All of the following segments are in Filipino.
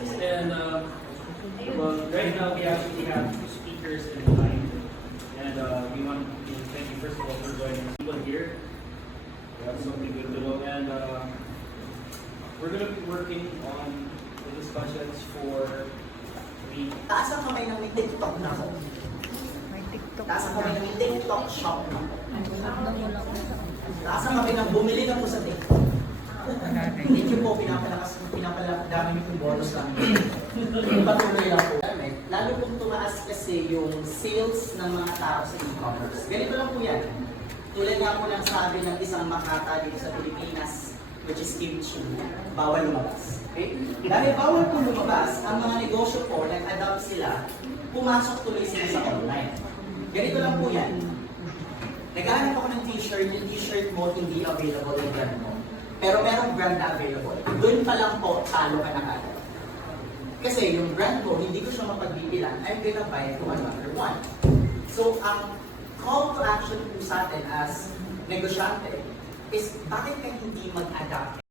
And well, right now we actually have two speakers in line, and we want to thank you first of all for joining us. People here, we have something good to know, and we're going to be working on the discussions for the Taas ang kamay ng may TikTok na ko. May TikTok Taas ang kamay ng may TikTok shop na ko. wala ko. Taas ang kamay ng bumili na po sa TikTok. Thank you po, pinapalakdami niyo po bonus lang. Patuloy lang po. Lalo pong tumaas kasi yung sales ng mga tao sa e-commerce. Ganito lang po yan. Tulad nga po ng sabi ng isang makata dito sa Pilipinas, which is kimchi, bawal lumabas. Okay? Dahil bawal po lumabas, ang mga negosyo po, nag-adapt sila, pumasok tuloy sila sa online. Ganito lang po yan. Naghahanap ako ng t-shirt, yung t-shirt mo hindi available yung brand mo. Pero merong brand na available. Doon pa lang po, talo ka na kagad. Kasi yung brand ko, hindi ko siya mapagbibilan, I'm gonna buy to another one. So, ang call to action po sa atin as negosyante is bakit ka hindi mag-adapt?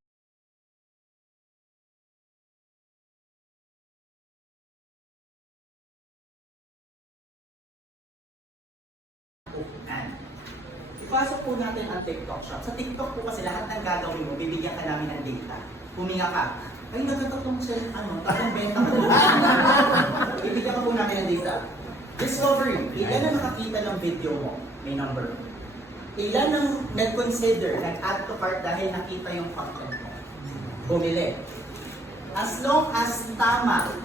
Ipasok po natin ang TikTok shop. Sa TikTok po kasi lahat ng gagawin mo, bibigyan ka namin ng data. Huminga ka. Ay, nagtatatong sila, tatlong benta ka doon. Bibigyan ka po namin ng data. Discovery. Ilan ang nakakita ng video mo? May number. Ilan ang nag-consider, nag-add to cart dahil nakita yung content mo? Bumili. As long as tama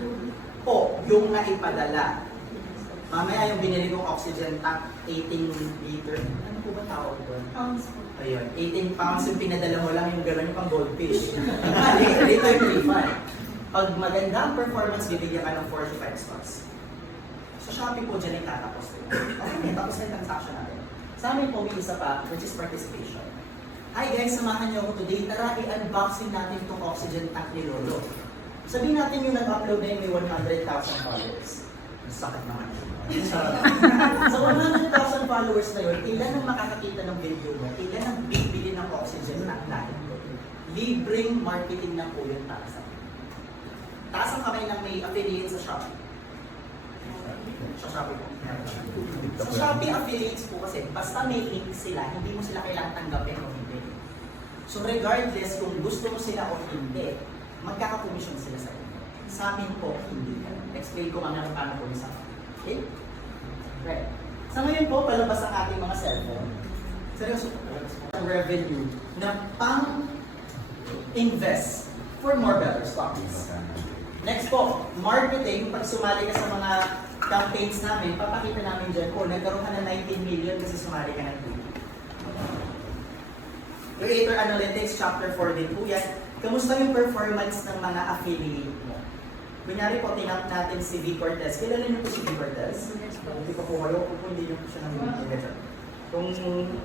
po yung naipadala. Mamaya yung binili kong oxygen tank, 18 liter. Ano po ba tawag doon? Pounds po. Ayun, 18 pounds yung pinadala mo lang yung gano'n yung pang goldfish. Later yung refund. Pag maganda ang performance, bibigyan ka ng 45 spots. Sa Shopee po, dyan yung tatapos. Okay, tapos na yung transaction natin. Sa amin po, may isa pa, which is participation. Hi guys, samahan niyo ako today. Tara, i-unboxing natin itong oxygen tank ni Lolo. Sabihin natin yung nag-upload na yung may 100,000 followers. Sakit naman. Sa 100,000 followers na yun, ilan ang makakakita ng video mo? Ilan ang bibili ng oxygen tank natin? Libreng marketing na po yung taas. Taas ang kamay ng may affiliate sa Shopee. Sa Shopee po. Sa Shopee affiliates po kasi, basta may link sila, hindi mo sila kailangan tanggapin o hindi. So regardless kung gusto mo sila o hindi, magkakakomisyon sila sa inyo. Sa amin po, hindi. Explain ko mamaya kung paano po yung sa akin. Okay? Right. Sa ngayon po, palabas ang ating mga cellphone. Seryoso po, ang revenue na pang-invest for more better stocks. Next po, marketing. Pag sumali ka sa mga campaigns namin, papakita namin dyan, nagkaroon ka ng 19 million kasi sumali ka ng 20. Creator Analytics, Chapter 4 din po yan. Kamusta yung performance ng mga affiliate mo? Kunyari po, tinap natin si V. Cortez. Kilala niyo po si V. Cortez? Hindi pa po kayo, kung hindi niyo po siya nang kung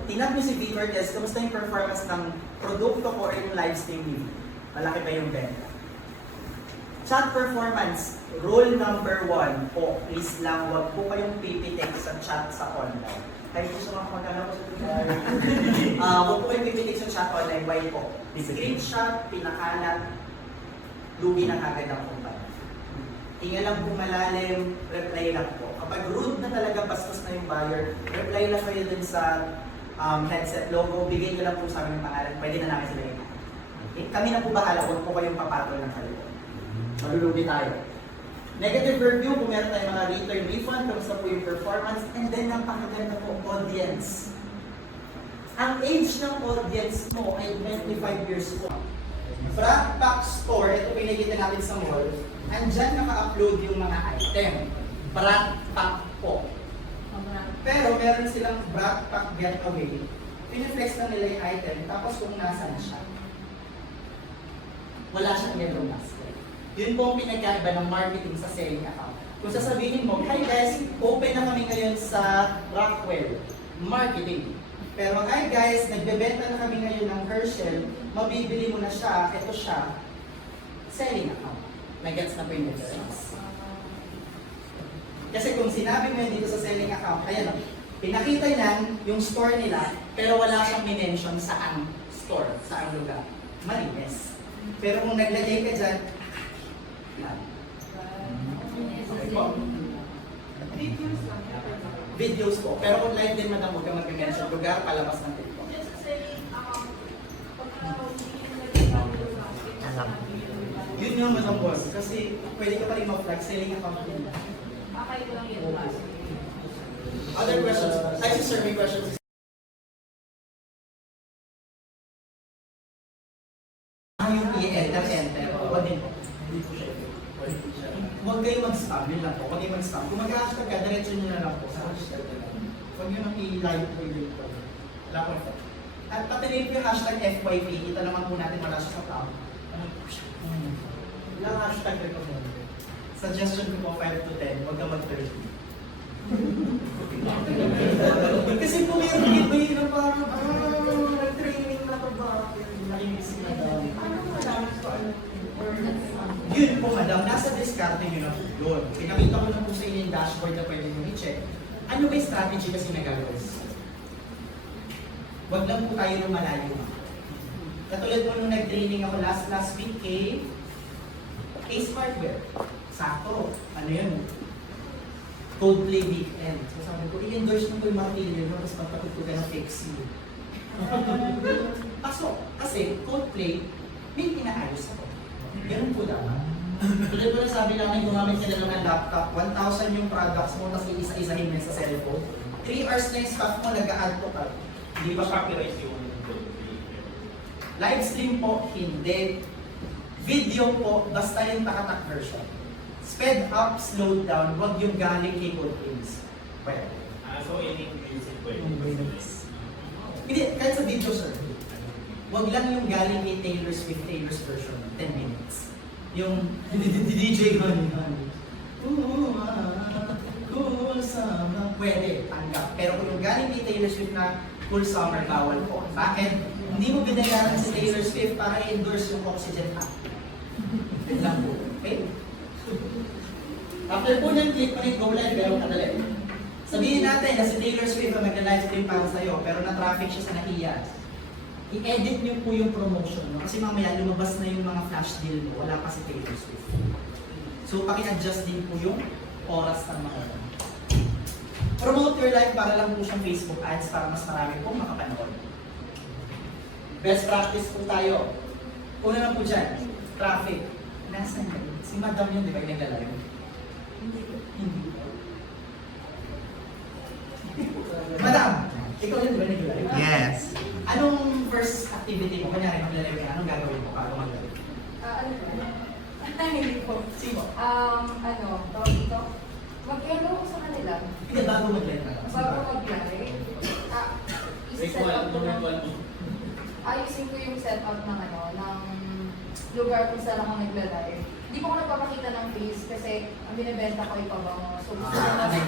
tinap niyo si V. Cortez, kamusta yung performance ng produkto ko or yung live stream ni V? Malaki ba yung benta? Chat performance, rule number 1 po, please lang, wag po kayong pipitik sa chat sa online. Kahit gusto mga magkano ko sa Twitter. Wag po kayong pipitik sa chat online, why po? Screenshot, pinakalat, lugi na agad ang kumpanya. Hinga lang po malalim, reply lang po. Kapag rude na talaga, bastos na yung buyer, reply lang kayo dun sa headset logo, bigay nyo lang po sa amin ng pangalan, pwede na namin sila yung okay? Kami na po bahala, huwag po kayong papatol ng kaliwa. Malulugi tayo. Negative review, kung meron tayong mga return refund, kamusta po yung performance, and then ang pakaganda po, audience. Ang age ng audience mo ay 25 years po. Brand Pack Store, ito pinagkita natin sa mall, andyan naka-upload yung mga item. Brand Pack po. Pero meron silang Brand Pack Getaway. Piniflex lang nila yung item, tapos kung nasan siya, wala siyang yellow mask. Yun po ang pinagkaiba ng marketing sa selling account. Kung sasabihin mo, hi guys, open na kami ngayon sa Rockwell. Marketing. Pero hi guys, nagbebenta na kami ngayon ng Herschel, mabibili mo na siya, ito siya, selling account. Nag-gets na po yung difference. Kasi kung sinabi mo yun dito sa selling account, ayan, pinakita niyan yung store nila, pero wala siyang minention saan store, saan lugar. Malinis. Pero kung naglagay ka dyan, yan. Videos po. Pero kung live din madam, huwag ka mag-mention lugar, palabas ng TikTok. Alam. Yun yung madam boss. Kasi pwede ka pa rin mag-flag selling account din. Other questions? Ay, si survey questions. Yung i-enter. Huwag din po. Hindi po siya. Huwag kayong mag-spam. Yun lang po. Huwag kayong mag-spam. Kung mag-hashtag ka, diretso nyo na lang po sa hashtag na lang. Huwag nyo nang i-live po yung po. Wala po ito. At pati rin po yung hashtag FYP. Ito naman po natin wala siya sa pam. Ilang hashtag rin po mo. Suggestion ko po 5 to 10. Huwag ka mag-30. Kasi po meron iba yun na parang, nag-training na to ba? Nakinis na daw. Yun po madam, nasa discarte nyo na po yun. Pinakita ko na po sa inyo yung dashboard na pwede nyo i-check. Ano ba yung strategy kasi na gagawin? Huwag lang po tayo nung malayo. Katulad po nung nag-training ako last week kay Smartware. Sakto. Ano yun? Coldplay weekend. So sabi ko, i-endorse mo ko yung material mo, tapos magpatutugan ng fake seal. Pasok. Kasi Coldplay, may pinaayos ako. Ganun po lang. Tulad po na sabi namin, gumamit sila ng laptop, 1,000 yung products mo, tapos isa-isahin mo sa cellphone. 3 hours na yung staff mo, nag-a-add to cart. Hindi ba copyright yung Live stream po, hindi. Video po, basta yung takatak version. Sped up, slowed down, wag yung galing kay Coldplays. Pwede. so any music pwede. Hindi, kahit sa video sir. Wag lang yung galing kay Taylor Swift, Taylor's version, 10 minutes. Yung DJ Honey Honey. Cool summer. Pwede, tanggap. Pero kung yung galing kay Taylor Swift na cool summer, bawal po. Bakit? Hindi mo binayaran si Taylor Swift para i-endorse yung Oxygen app. Yun lang po. Okay? After po nang click pa rin go live, pero kadali. Sabihin natin na si Taylor Swift ang nag-live stream para sa'yo, pero na-traffic siya sa Nahiya. I-edit niyo po yung promotion, no? Kasi mamaya lumabas na yung mga flash deal mo, wala pa si Taylor Swift. So, paki-adjust din po yung oras ng mga yan. Promote your life para lang po siyang Facebook ads para mas marami pong makapanood. Best practice po tayo. Una na po dyan, traffic. Nasaan yun? Si Madam yun, di ba yung nagla-live? Hindi. Madam, ikaw yun, di ba nag-live? Yes. Anong first activity mo? Kanyari, mag-live ka, anong gagawin mo bago mag-live? Ano po? Hindi po. Sino? Tawag dito. Mag-hello ko sa kanila. Hindi, bago mag-live ka. Bago mag-live. Isa-set up ko ng... Ayusin ko yung setup ng ng lugar kung saan ako nagla-live. Hindi po ako nagpapakita ng face kasi ang binibenta ko ay pabango. So gusto ko mas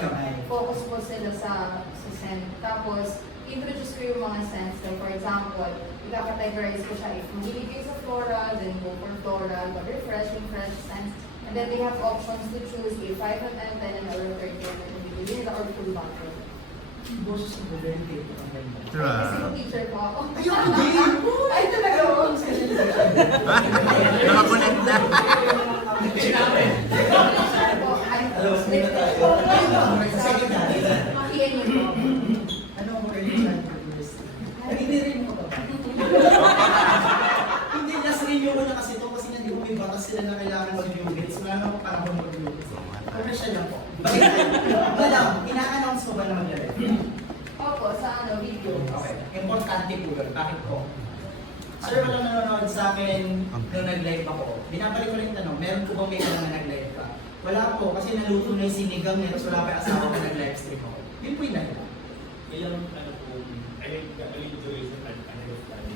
focus po sila sa scent. Tapos, introduce ko yung mga scents. Like for example, i-categorize ko siya if mahilig kayo sa floral, then go for floral, but refreshing, fresh scents. And then they have options to choose a 5 and 10 and a 30 and bibili nila or full bottle. Boses ng gobyerno kayo po ang ganyan. Kasi yung teacher po ako. Ayun, hindi! Ay, talaga po. Nakakonect na. Hello, sino tayo? Secretary. Makiyan niyo po. Ano ang early childhood university? Hindi rin mo ba? Hindi, last renew ko na kasi ito kasi hindi ko may batas sila na kailangan mag-renew grades. Wala na akong panahon mag-renew grades. Commercial lang po. Madam, ina-announce mo ba na mag-live? Opo, sa video. Okay. Importante po yun. Bakit po? Sir, walang nanonood sa akin nung nag-live ako. Binabalik ko lang yung tanong, meron po bang may alam na nag-live ka? Wala po, kasi naluto na yung sinigang nila, so wala pa yung asawa ko nag-live stream ako. Yun po yung dahilan. Ilang duration at of time?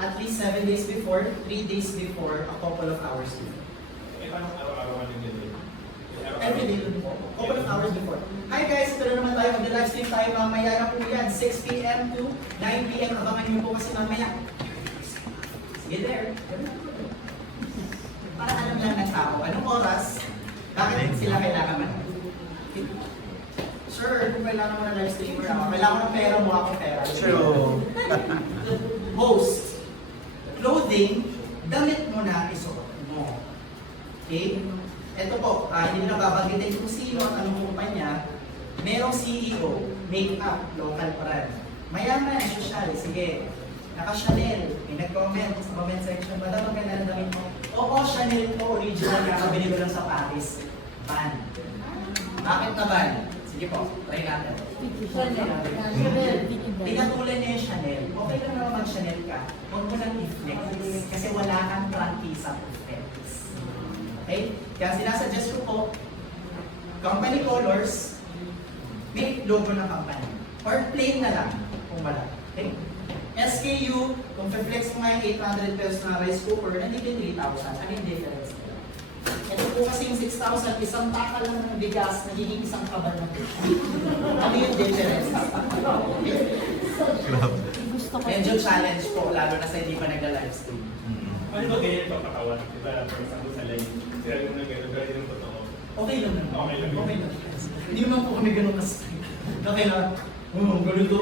At least 7 days before, 3 days before, a couple of hours before. Eh, paano araw-araw nag-live? Every day po, couple of hours before. Hi guys, ito na naman tayo, mag-live stream tayo mamaya na po yan, 6 p.m. to 9 p.m. Abangan niyo po kasi mamaya. Sige there. Para alam lang ng tao, anong oras, bakit sila kailangan man. Sir, kung kailangan mo na live streamer ako, kailangan ng pera mo ako pera. True. Host, clothing, damit mo na isuot mo. Okay? Ito po, hindi na babanggitin kung sino at anong kumpanya. Merong CEO, make-up, local brand. Mayaman, social, sige. Naka-Chanel, may nag-comment sa comment section, madam, ang ganda ng damit mo. Oo, Chanel po, original, kakabili ko lang sa Paris. Ban. Bakit na ban? Sige po, try natin. Pinatulan niya yung Chanel. Okay lang naman mag-Chanel ka. Huwag mo lang i-flex. Kasi wala kang prangkisang effects. Okay? Kaya sinasuggest ko po, company colors, may logo ng company. Or plain na lang, kung wala. Okay? SKU, kung flex mo nga yung 800 pesos na rice cooker, nandito yung 3,000. Ano yung difference? Ito po kasi yung 6,000, isang taka lang ng bigas, nagiging isang kaban ng bigas. Ano yung difference? Gusto ko. Medyo challenge po, lalo na sa hindi pa nagla-livestream. Ano ba ganyan yung pagkakawan? Diba, for example, sa live, sila yung nag-gano'n, pero yung totoo. Okay lang naman. Okay lang. Okay lang. Hindi naman po kami ganun ka-strict. Okay lang. Ganun to.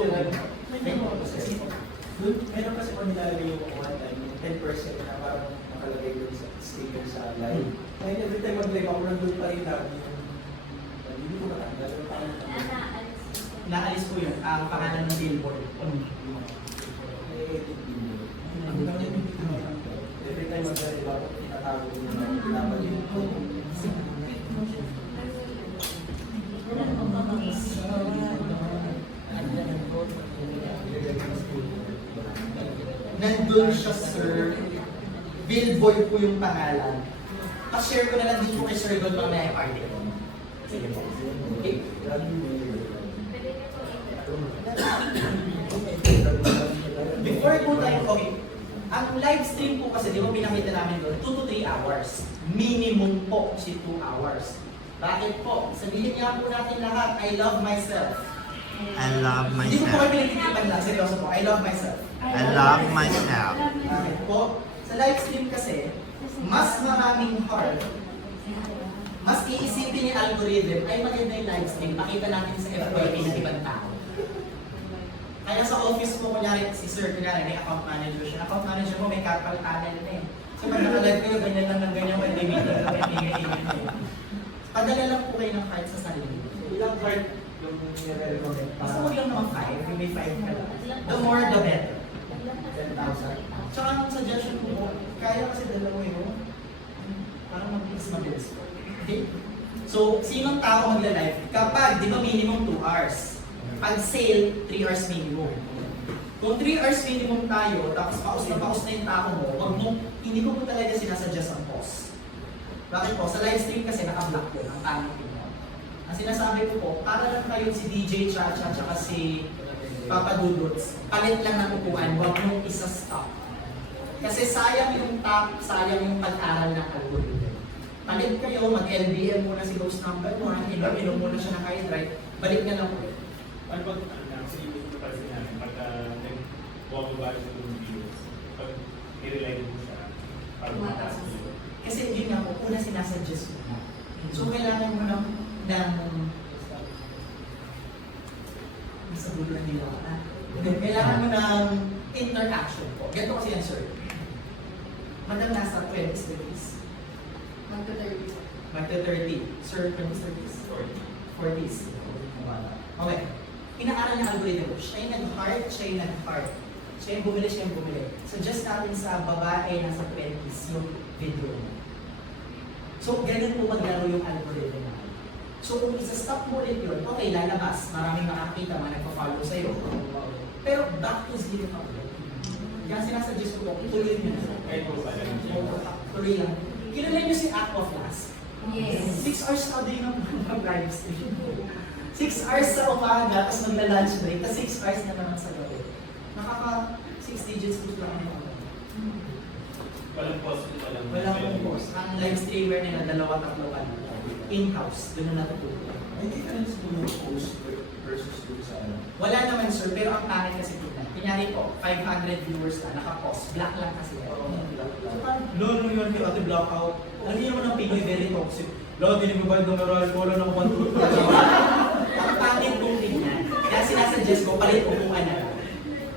Meron kasi kung nilalagay yung one time, yung 10% na parang nakalagay doon sa sticker sa live. Kaya every time mag-live ako, nandun pa rin lagi yung hindi ko matanggal. Pero parang Naalis po yun, ang pangalan ng billboard. na-edit din yun. Every time mag-live ako, tinatago ko na dapat yung Nandun siya, sir. Billboard po yung pangalan. Pa-share ko na lang din po kay Sir Don mamaya yung party ko. Sige po. Okay? Before po tayo, okay. Ang live stream po kasi, di ba pinakita namin doon, 2 to 3 hours. Minimum po si 2 hours. Bakit po? Sabihin niya po natin lahat, I love myself. I love Hindi ko po myself. kayo pinagtitipan lang, seryoso po, I love myself. I love myself. Bakit po? Sa live stream kasi, mas maraming heart, mas iisipin yung algorithm, ay maganda yung live stream, makita natin sa FYP ng ibang tao. Kaya sa office mo, kunyari, si Sir, kunyari, may account manager siya. Account manager mo, may carpal tunnel na eh. So pag naka-live kayo, ganyan lang ng ganyan, when they meet, ingay-ingay. Padala lang po kayo ng card sa sarili. ilang card yung nire-recommend Basta huwag lang naman 5, yung may 5 ka lang. The more, the better. 10,000. Tsaka ang suggestion ko po, kaya kasi dalawa yun, parang mabilis. Okay? So, sinong tao magla-live? Kapag, di ba minimum 2 hours? Pag sale, 3 hours minimum. Kung 3 hours minimum tayo, tapos paus na yung tao mo, wag mo, hindi ko po talaga sinasuggest ang pause. Bakit po? Sa live stream kasi naka-block yun, ang pangit yun. Ang sinasabi ko po, para lang kayo si DJ Chacha tsaka si Papa Dudots, palit lang ng upuan, wag mong isa-stop. Kasi sayang yung top, sayang yung pag-aral ng algorithm. Palit kayo, mag-LBM muna si host number 1, inom muna siya ng hydride, balik na lang ulit. Ano ba, kasi yung ito pala sinabi, pagka nag-bumaba yung videos, pag i-relive mo siya, parang mataas mo yun. Kasi yun nga po, una sinasuggest ko na. So kailangan mo ng sa dulo ng nila na. Kailangan mo ng interaction po. Ganito kasi yan, sir. Madam nasa 20s degrees. Magta-30. Magta 30. Sir, 20s, 30s. 40s. Okay. Inaaral ng algorithm. Siya yung nag-heart, siya yung nag-heart. Siya yung bumili, siya yung bumili. Suggest natin sa babae nasa 20s yung video mo. So, ganun po maglaro yung algorithm natin. So, kung isa-stop mo ulit yun, okay, lalabas. Maraming makakita, mga nagpa-follow sa'yo. Pero back to zero ka ulit. Kaya sinasuggest ko po, tuloy nyo na. Kahit po pala yung Tuloy lang. Kilala nyo si Act of Last? Yes. 6 hours na din ng live stream. 6 hours sa umaga, tapos magla-lunch break, tapos 6 hours na naman sa gabi. Nakaka 6 digits po lang ako. walang post, walang Wala akong boss. Ang live streamer nila, 2-3 pa na. In-house, doon na natutulog. May difference mo yung post versus dun sa ano? Wala naman sir, pero ang pangit kasi tignan. Kunyari po, 500 viewers na, naka-post. Black lang kasi. No, yun, may ate blackout. Alam niyo naman ang Pinoy, very toxic. Lagi ni Mabal Domeral, wala na kung pantulog. Ang pangit kong tignan. Kaya sinasuggest ko, palit upuan na lang.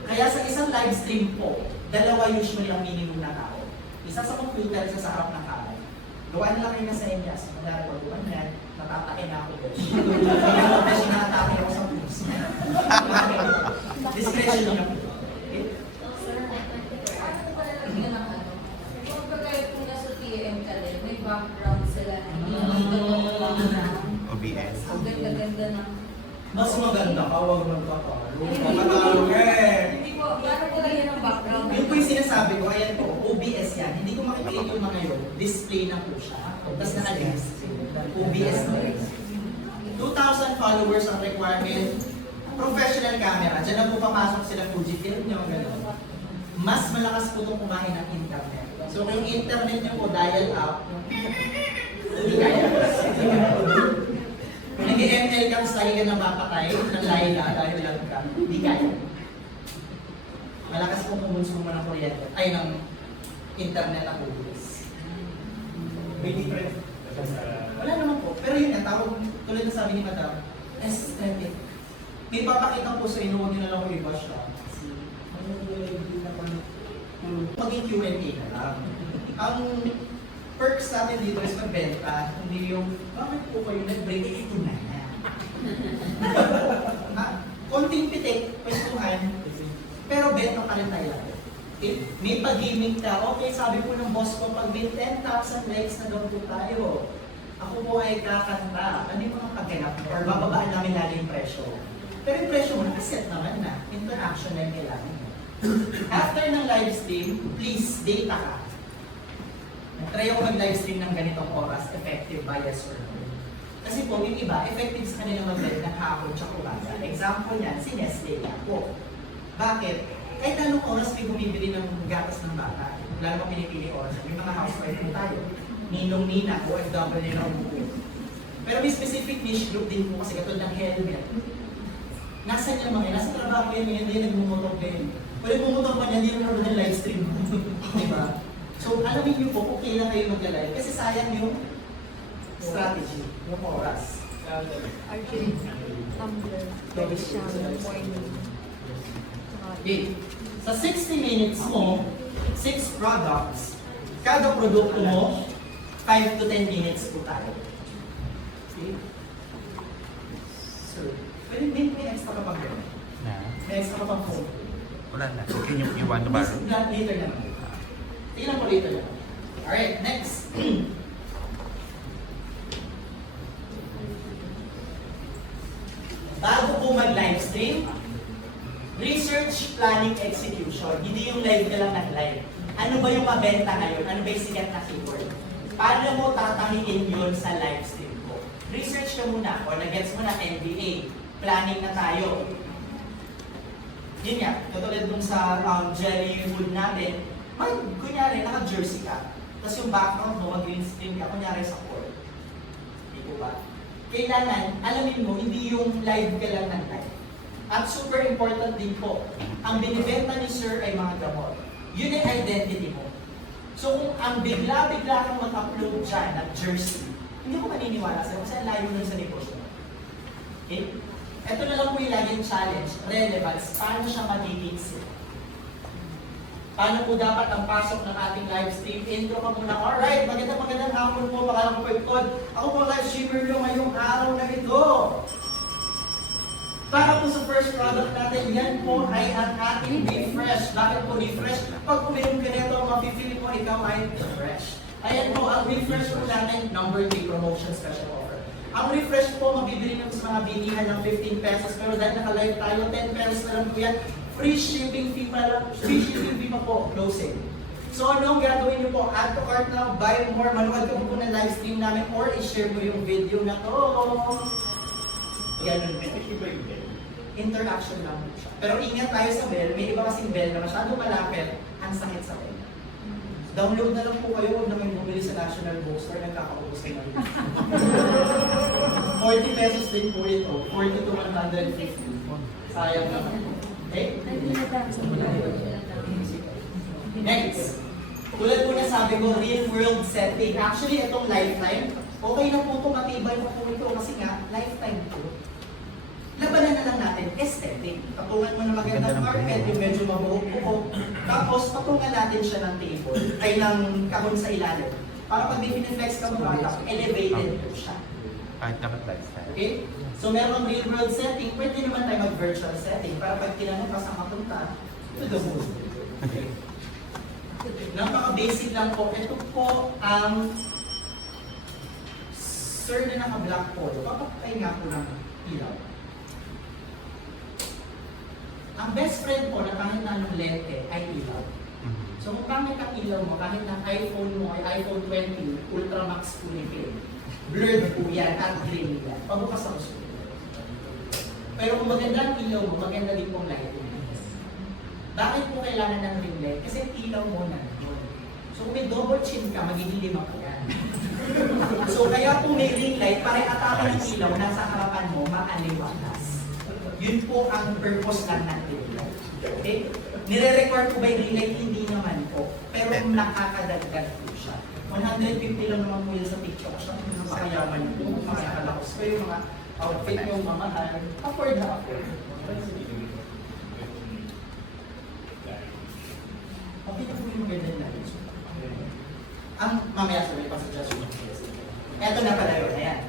Kaya sa isang live stream po, 2 usually ang minimum na tao. Isa sa computer, isa sa harap ng kamay. Gawaan lang kayo na sa inyo. So, nagagawa yan, natatake na ako, Besh. Kaya Besh, natatake ako sa puso. Discretion lang po. Okay? Sir, ano pala lagyan ng ano? Kung bagay kung nasa TM ka din, may background sila na OBS. ang ganda-ganda ng... Mas maganda ka, huwag magkakalo. Magkakalo eh. Hindi po, paano po lagyan ng background? Yun po yung sinasabi ko, ayan po, OBS yan. Hindi ko makikita yung mga yun. Display na po siya. Tapos naka-list. OBS na rin. 2,000 followers ang requirement. Professional camera. Diyan na po papasok sila Fujifilm nyo. Gano'n. Mas malakas po itong kumain ng internet. So kung yung internet nyo po dial up, hindi kaya. Kung nag-ML ka, style ka na mapatay ng Laila dahil lang ka, hindi kaya. Malakas po kumonsumo ng kuryente, ay ng internet na OBS. May different. Wala naman po. Pero yun nga, tawag, tulad na sabi ni Madam, aesthetic. May papakita po sa inyo, huwag nyo na lang ko iba siya. Maging Q&A na lang. Ang perks natin dito is magbenta, hindi yung, bakit po kayo nag-break? Ito na na. Konting pitik, kwentuhan, pero benta pa rin tayo. If may pag-gimmick ka, okay, sabi po ng boss ko, pag may 10,000 likes na daw po tayo, ako po ay kakanta. Ano yung mga pagganap or bababaan namin lagi yung presyo. Pero yung presyo mo, nakaset naman na. Interaction na yung kailangan mo. After ng live stream, please, data ka. Try ako mag-live stream ng ganitong oras, effective ba, yes or no? Kasi po, yung iba, effective sa kanila mag-live ng hapon tsaka umaga. Example niyan, si Nestle po. Bakit? Kahit anong oras may bumibili ng gatas ng bata, wala namang pinipili oras. May mga housewife po tayo. Ninong-nina, OFW na umupo. Pero may specific niche group din po kasi katulad ng helmet. Nasaan yung mga nasa trabaho yan, hindi nagmumotok din. Pwede pumutok pa niya, hindi naman ng live stream. Diba? So, alamin niyo po kung kailan kayo mag-live kasi sayang yung strategy, yung oras. RJ, Tumblr, pwede siyang pointing. Okay. Sa 60 minutes mo, 6 products, kada produkto mo, 5 to 10 minutes po tayo. Okay? So, pwede may extra ka pang gano'n. May extra ka pang phone. Wala na. You want to borrow? Later naman. Tingnan po later naman. Alright, next. Bago po mag-live stream, research, planning, execution. Hindi yung live ka lang ng live. Ano ba yung mabenta ngayon? Ano ba yung sikat na keyword? Paano mo tatahiin yun sa live stream ko? Research ka muna o nag-gets mo na MBA. Planning na tayo. Yun nga, katulad dun sa Jellywood natin, kunyari, naka-jersey ka. Tapos yung background mo, mag-green screen ka, kunyari sa court. Hindi ko ba? Kailangan, alamin mo, hindi yung live ka lang ng live. At super important din po, ang binibenta ni Sir ay mga gamot. Yun ang identity mo. So kung ang bigla-bigla kang mag-upload dyan ng jersey, hindi ko maniniwala sa'yo kasi ang layo nun sa negosyo. Okay? Ito na lang po yung laging challenge, relevance, paano siya magiging sale. Paano po dapat ang pasok ng ating live stream? Intro ka muna. Alright, magandang hapon po, baka lang po ipod. Ako po live streamer nyo ngayong araw na ito. Para po sa first product natin, yan po ay ang ating refresh. Bakit po refresh? Pag uminom ka nito, mapipili mo ikaw ay fresh. Ayan po, ang refresh po natin, number 3 promotion special offer. Ang refresh po, mabibili nyo sa mga bilihan ng 15 pesos, pero dahil naka-live tayo, 10 pesos na lang po yan. Free shipping fee pa lang, free shipping fee pa po, closing. So ano ang gagawin nyo po? Add to cart now, buy more, manood ka po ng live stream namin, or i-share mo yung video na to. Ganun po. Interaction lang po siya. Pero ingat tayo sa bell, may iba kasing bell na masyado malapit, ang sakit sa bell. Download na lang po kayo, huwag na may bumili sa National Bookstore, nagkakaubos kayo ng 40 pesos din po ito, 40 to 150. Sayang naman po. Okay? Next. Tulad po na sabi ko, real world setting. Actually, itong lifetime, okay na po ito, matibay po po ito kasi nga, lifetime po. Labanan na lang natin, aesthetic. Patungan mo na magandang carpet, yung medyo mabuhok-buhok. Tapos, patungan natin siya ng table, ay ng kahon sa ilalim. Para pag may piniflex ka mukha, tapos elevated po siya. Kahit dapat lifestyle. Okay? So meron real world setting, pwede naman tayo mag-virtual setting para pag tinanong ka saan ka punta, to the moon. Okay? Napaka-basic lang po. Ito po ang sir na naka-black po. Papakatay nga po ng ilaw. Ang best friend po na kahit na anong lente ay ilaw. So kung pangit ang ilaw mo, kahit na iPhone mo ay iPhone 20, Ultra Max Full HD, blurred po yan at green yan. Pagbukas ako sa pero kung maganda ang ilaw mo, maganda din pong lighting. Bakit po kailangan ng ring light? Kasi ilaw mo na yun. So kung may double chin ka, magiging lima pa yan. So kaya po may ring light, para atake ng ilaw, nasa harapan mo, maaliwalas. Yun po ang purpose lang ng ring light. Okay? Nire-require po ba yung ring light? Hindi naman po. Pero nakakadagdag po siya. 150 lang naman po yun sa TikTok. Siya yung makayaman po, makakalakos pa yung mga outfit yung mamahal. Afford na afford. Okay na po yung maganda na yun. Ang mamaya sa may pasasuggest yung eto na pala yun. Ayan.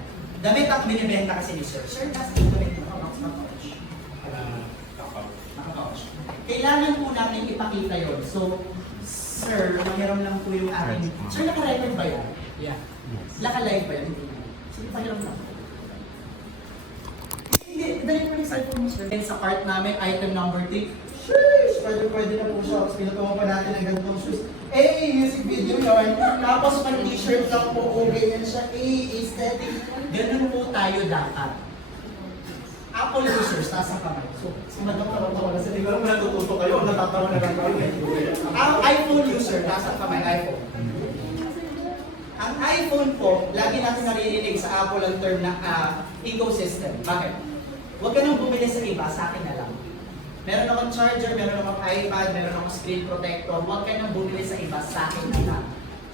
Damit ang binibenta kasi ni Sir. Sir, nasa ito rin mo. Nakakouch. Nakakouch. Kailangan po natin ipakita yun. So, Sir, mayroon lang po yung aking... Sir, naka-record ba yan? Yeah. Naka-live ba yan? Hindi. Sige, pakiram lang. Hindi, dali mo yung cellphone mo, Sir. Then sa cart namin, item number 3. Sheesh! Pwede na po siya. Tapos pinutungan pa natin ng ganitong shoes. Music video yun. Tapos pag t-shirt lang po, okay yan siya. Aesthetic. Ganun po tayo dapat. Apple users, nasa kamay. So, sumadang-tawa na sa hindi ko naman natututo kayo. Natatawa na lang kayo. Ang iPhone user, nasa kamay iPhone. Ang iPhone po, lagi natin naririnig sa Apple ang term na ecosystem. Bakit? Huwag ka nang bumili sa iba, sa akin na lang. Meron akong charger, meron akong iPad, meron akong screen protector. Huwag ka nang bumili sa iba, sa akin na lang.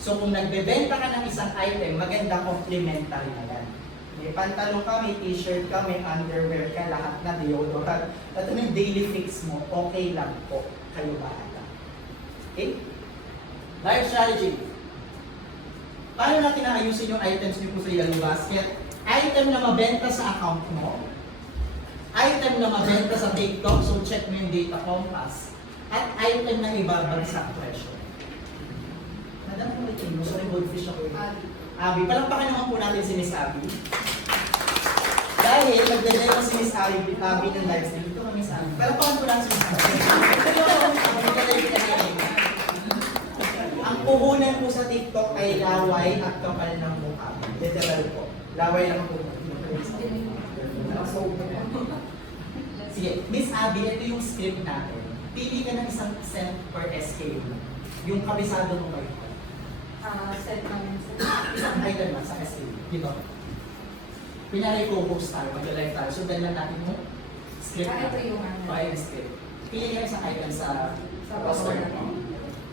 So kung nagbebenta ka ng isang item, maganda complementary na yan. May pantalon ka, may t-shirt ka, may underwear ka, lahat na deodorant. At yung daily fix mo, okay lang po. Kayo bahala. Okay? Life strategy. Paano natin naayusin yung items niyo po sa Yellow Basket? Item na mabenta sa account mo. Item na mabenta sa TikTok, so check mo yung data compass. At item na ibabagsak presyo. Madam, ulitin mo. Sorry, goldfish ako. Abby, palampakan naman po natin si Miss Abby. Dahil nagdademo si Miss Abby ng live stream. Ito ka, Miss Abby. Palampakan po natin si Miss Abby. Ang puhunan po sa TikTok ay laway at kapal ng mukha. Literal po. Laway lang po. Sige, Miss Abby, ito yung script natin. Pili ka ng isang cent per SKU. Yung kabisado mo kayo. Set namin sa Isang item lang sa SKU. Dito. Pinari ko host tayo, mag-live tayo. So, dahil lang natin yung script ito yung ano. Yung script. Pili ka ng isang item sa roster mo.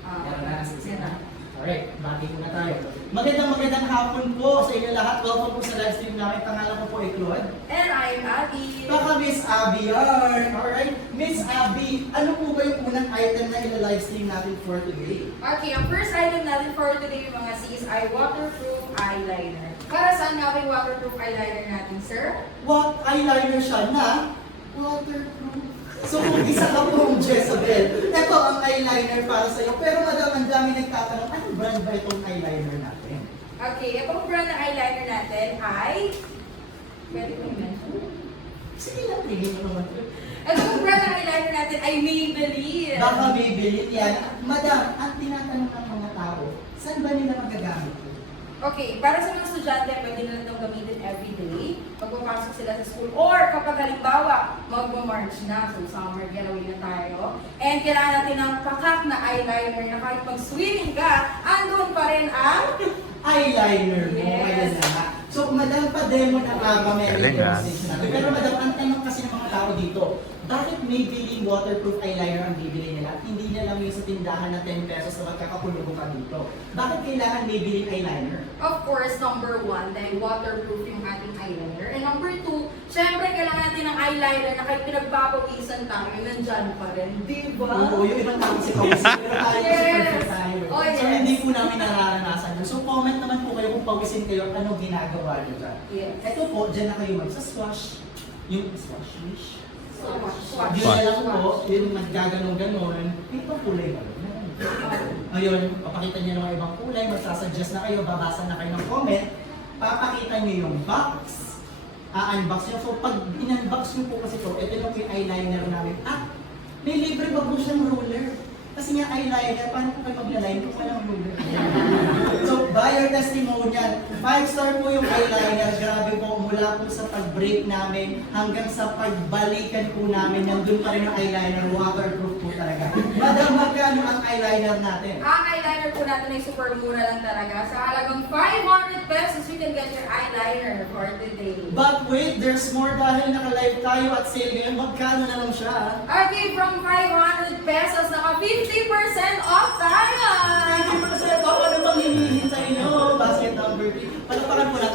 Meron na, nasa na. Alright, bati ko na tayo. Magandang hapon po sa inyo lahat. Welcome po sa live stream namin. Pangalan ko po ay Claude. And I'm Abby. Baka Miss Abby yarn. Alright, Miss Abby, ano po ba yung unang item na ila-live stream natin for today? Okay, ang first item natin for today mga sis ay waterproof eyeliner. Para saan nga ba yung waterproof eyeliner natin, sir? What eyeliner siya na waterproof. So kung isa ka pong Jezebel, ito ang eyeliner para sa'yo. Pero madam, ang dami nagtatanong, anong brand ba itong eyeliner natin? Okay, itong brand ng eyeliner natin ay... Pwede ko i-mention? Sige lang, pili mo naman. Itong brand ng eyeliner natin ay Maybelline. Baka Maybelline yan. Madam, ang tinatanong ng mga tao, saan ba nila magagamit? Okay, para sa mga estudyante, pwede nila itong gamitin everyday. Pagpapasok sila sa school. Or kapag halimbawa, magmamarch na. So, summer getaway na tayo. And kailangan natin ng pakak na eyeliner na kahit mag-swimming ka, andun pa rin ang... Eyeliner mo. Yes. Ayan na nga. So, madam, pa-demo na mamaya Galing, yung ah. demonstration natin. Pero madam, ang tanong kasi ng mga tao dito, bakit Maybelline waterproof eyeliner ang bibili nila? Hindi na lang yung sa tindahan na 10 pesos na magkakapulubo ka dito. Bakit kailangan Maybelline eyeliner? Of course, number 1, dahil waterproof yung ating eyeliner. And number 2, Siyempre, kailangan natin ng eyeliner na kahit pinagpapawisan tayo, nandyan pa rin. Di ba? Oo, yung ibang tao kasi pawis. Pero tayo kasi Yes. perfect tayo. Oh, So, yes. hindi po namin nararanasan yun. So, comment naman po kayo kung pawisin kayo, anong ginagawa nyo dyan. Yes. Ito po, dyan na kayo magsaswash. Yung swash. Swatch. Yun na lang po, yung naggaganong-ganon, yung pang kulay ba? Ngayon, papakita niyo ng mga ibang kulay, magsasuggest na kayo, babasa na kayo ng comment, papakita niyo yung box, unbox niyo. So pag in-unbox niyo po kasi ito, ito lang po yung eyeliner namin. At may libre pa po siyang ruler. Kasi nga eyeliner, paano po kayo magla-line kung walang ruler? So, buyer testimonial. 5-star po yung eyeliner. Grabe po, mula po sa pag-break namin hanggang sa pagbalikan po namin. Nandun pa rin yung eyeliner. Waterproof po talaga. Madam, magkano ang eyeliner natin? Ang eyeliner po natin ay super mura lang talaga. Sa halagang 500 pesos, you can get your eyeliner for today. But wait, there's more dahil naka-live tayo at sale ngayon. Magkano na lang siya? Okay, from 500 pesos, naka 50% off tayo! 50% off, ano bang hinihintay nyo? Basket number 3. Palapakan po lang.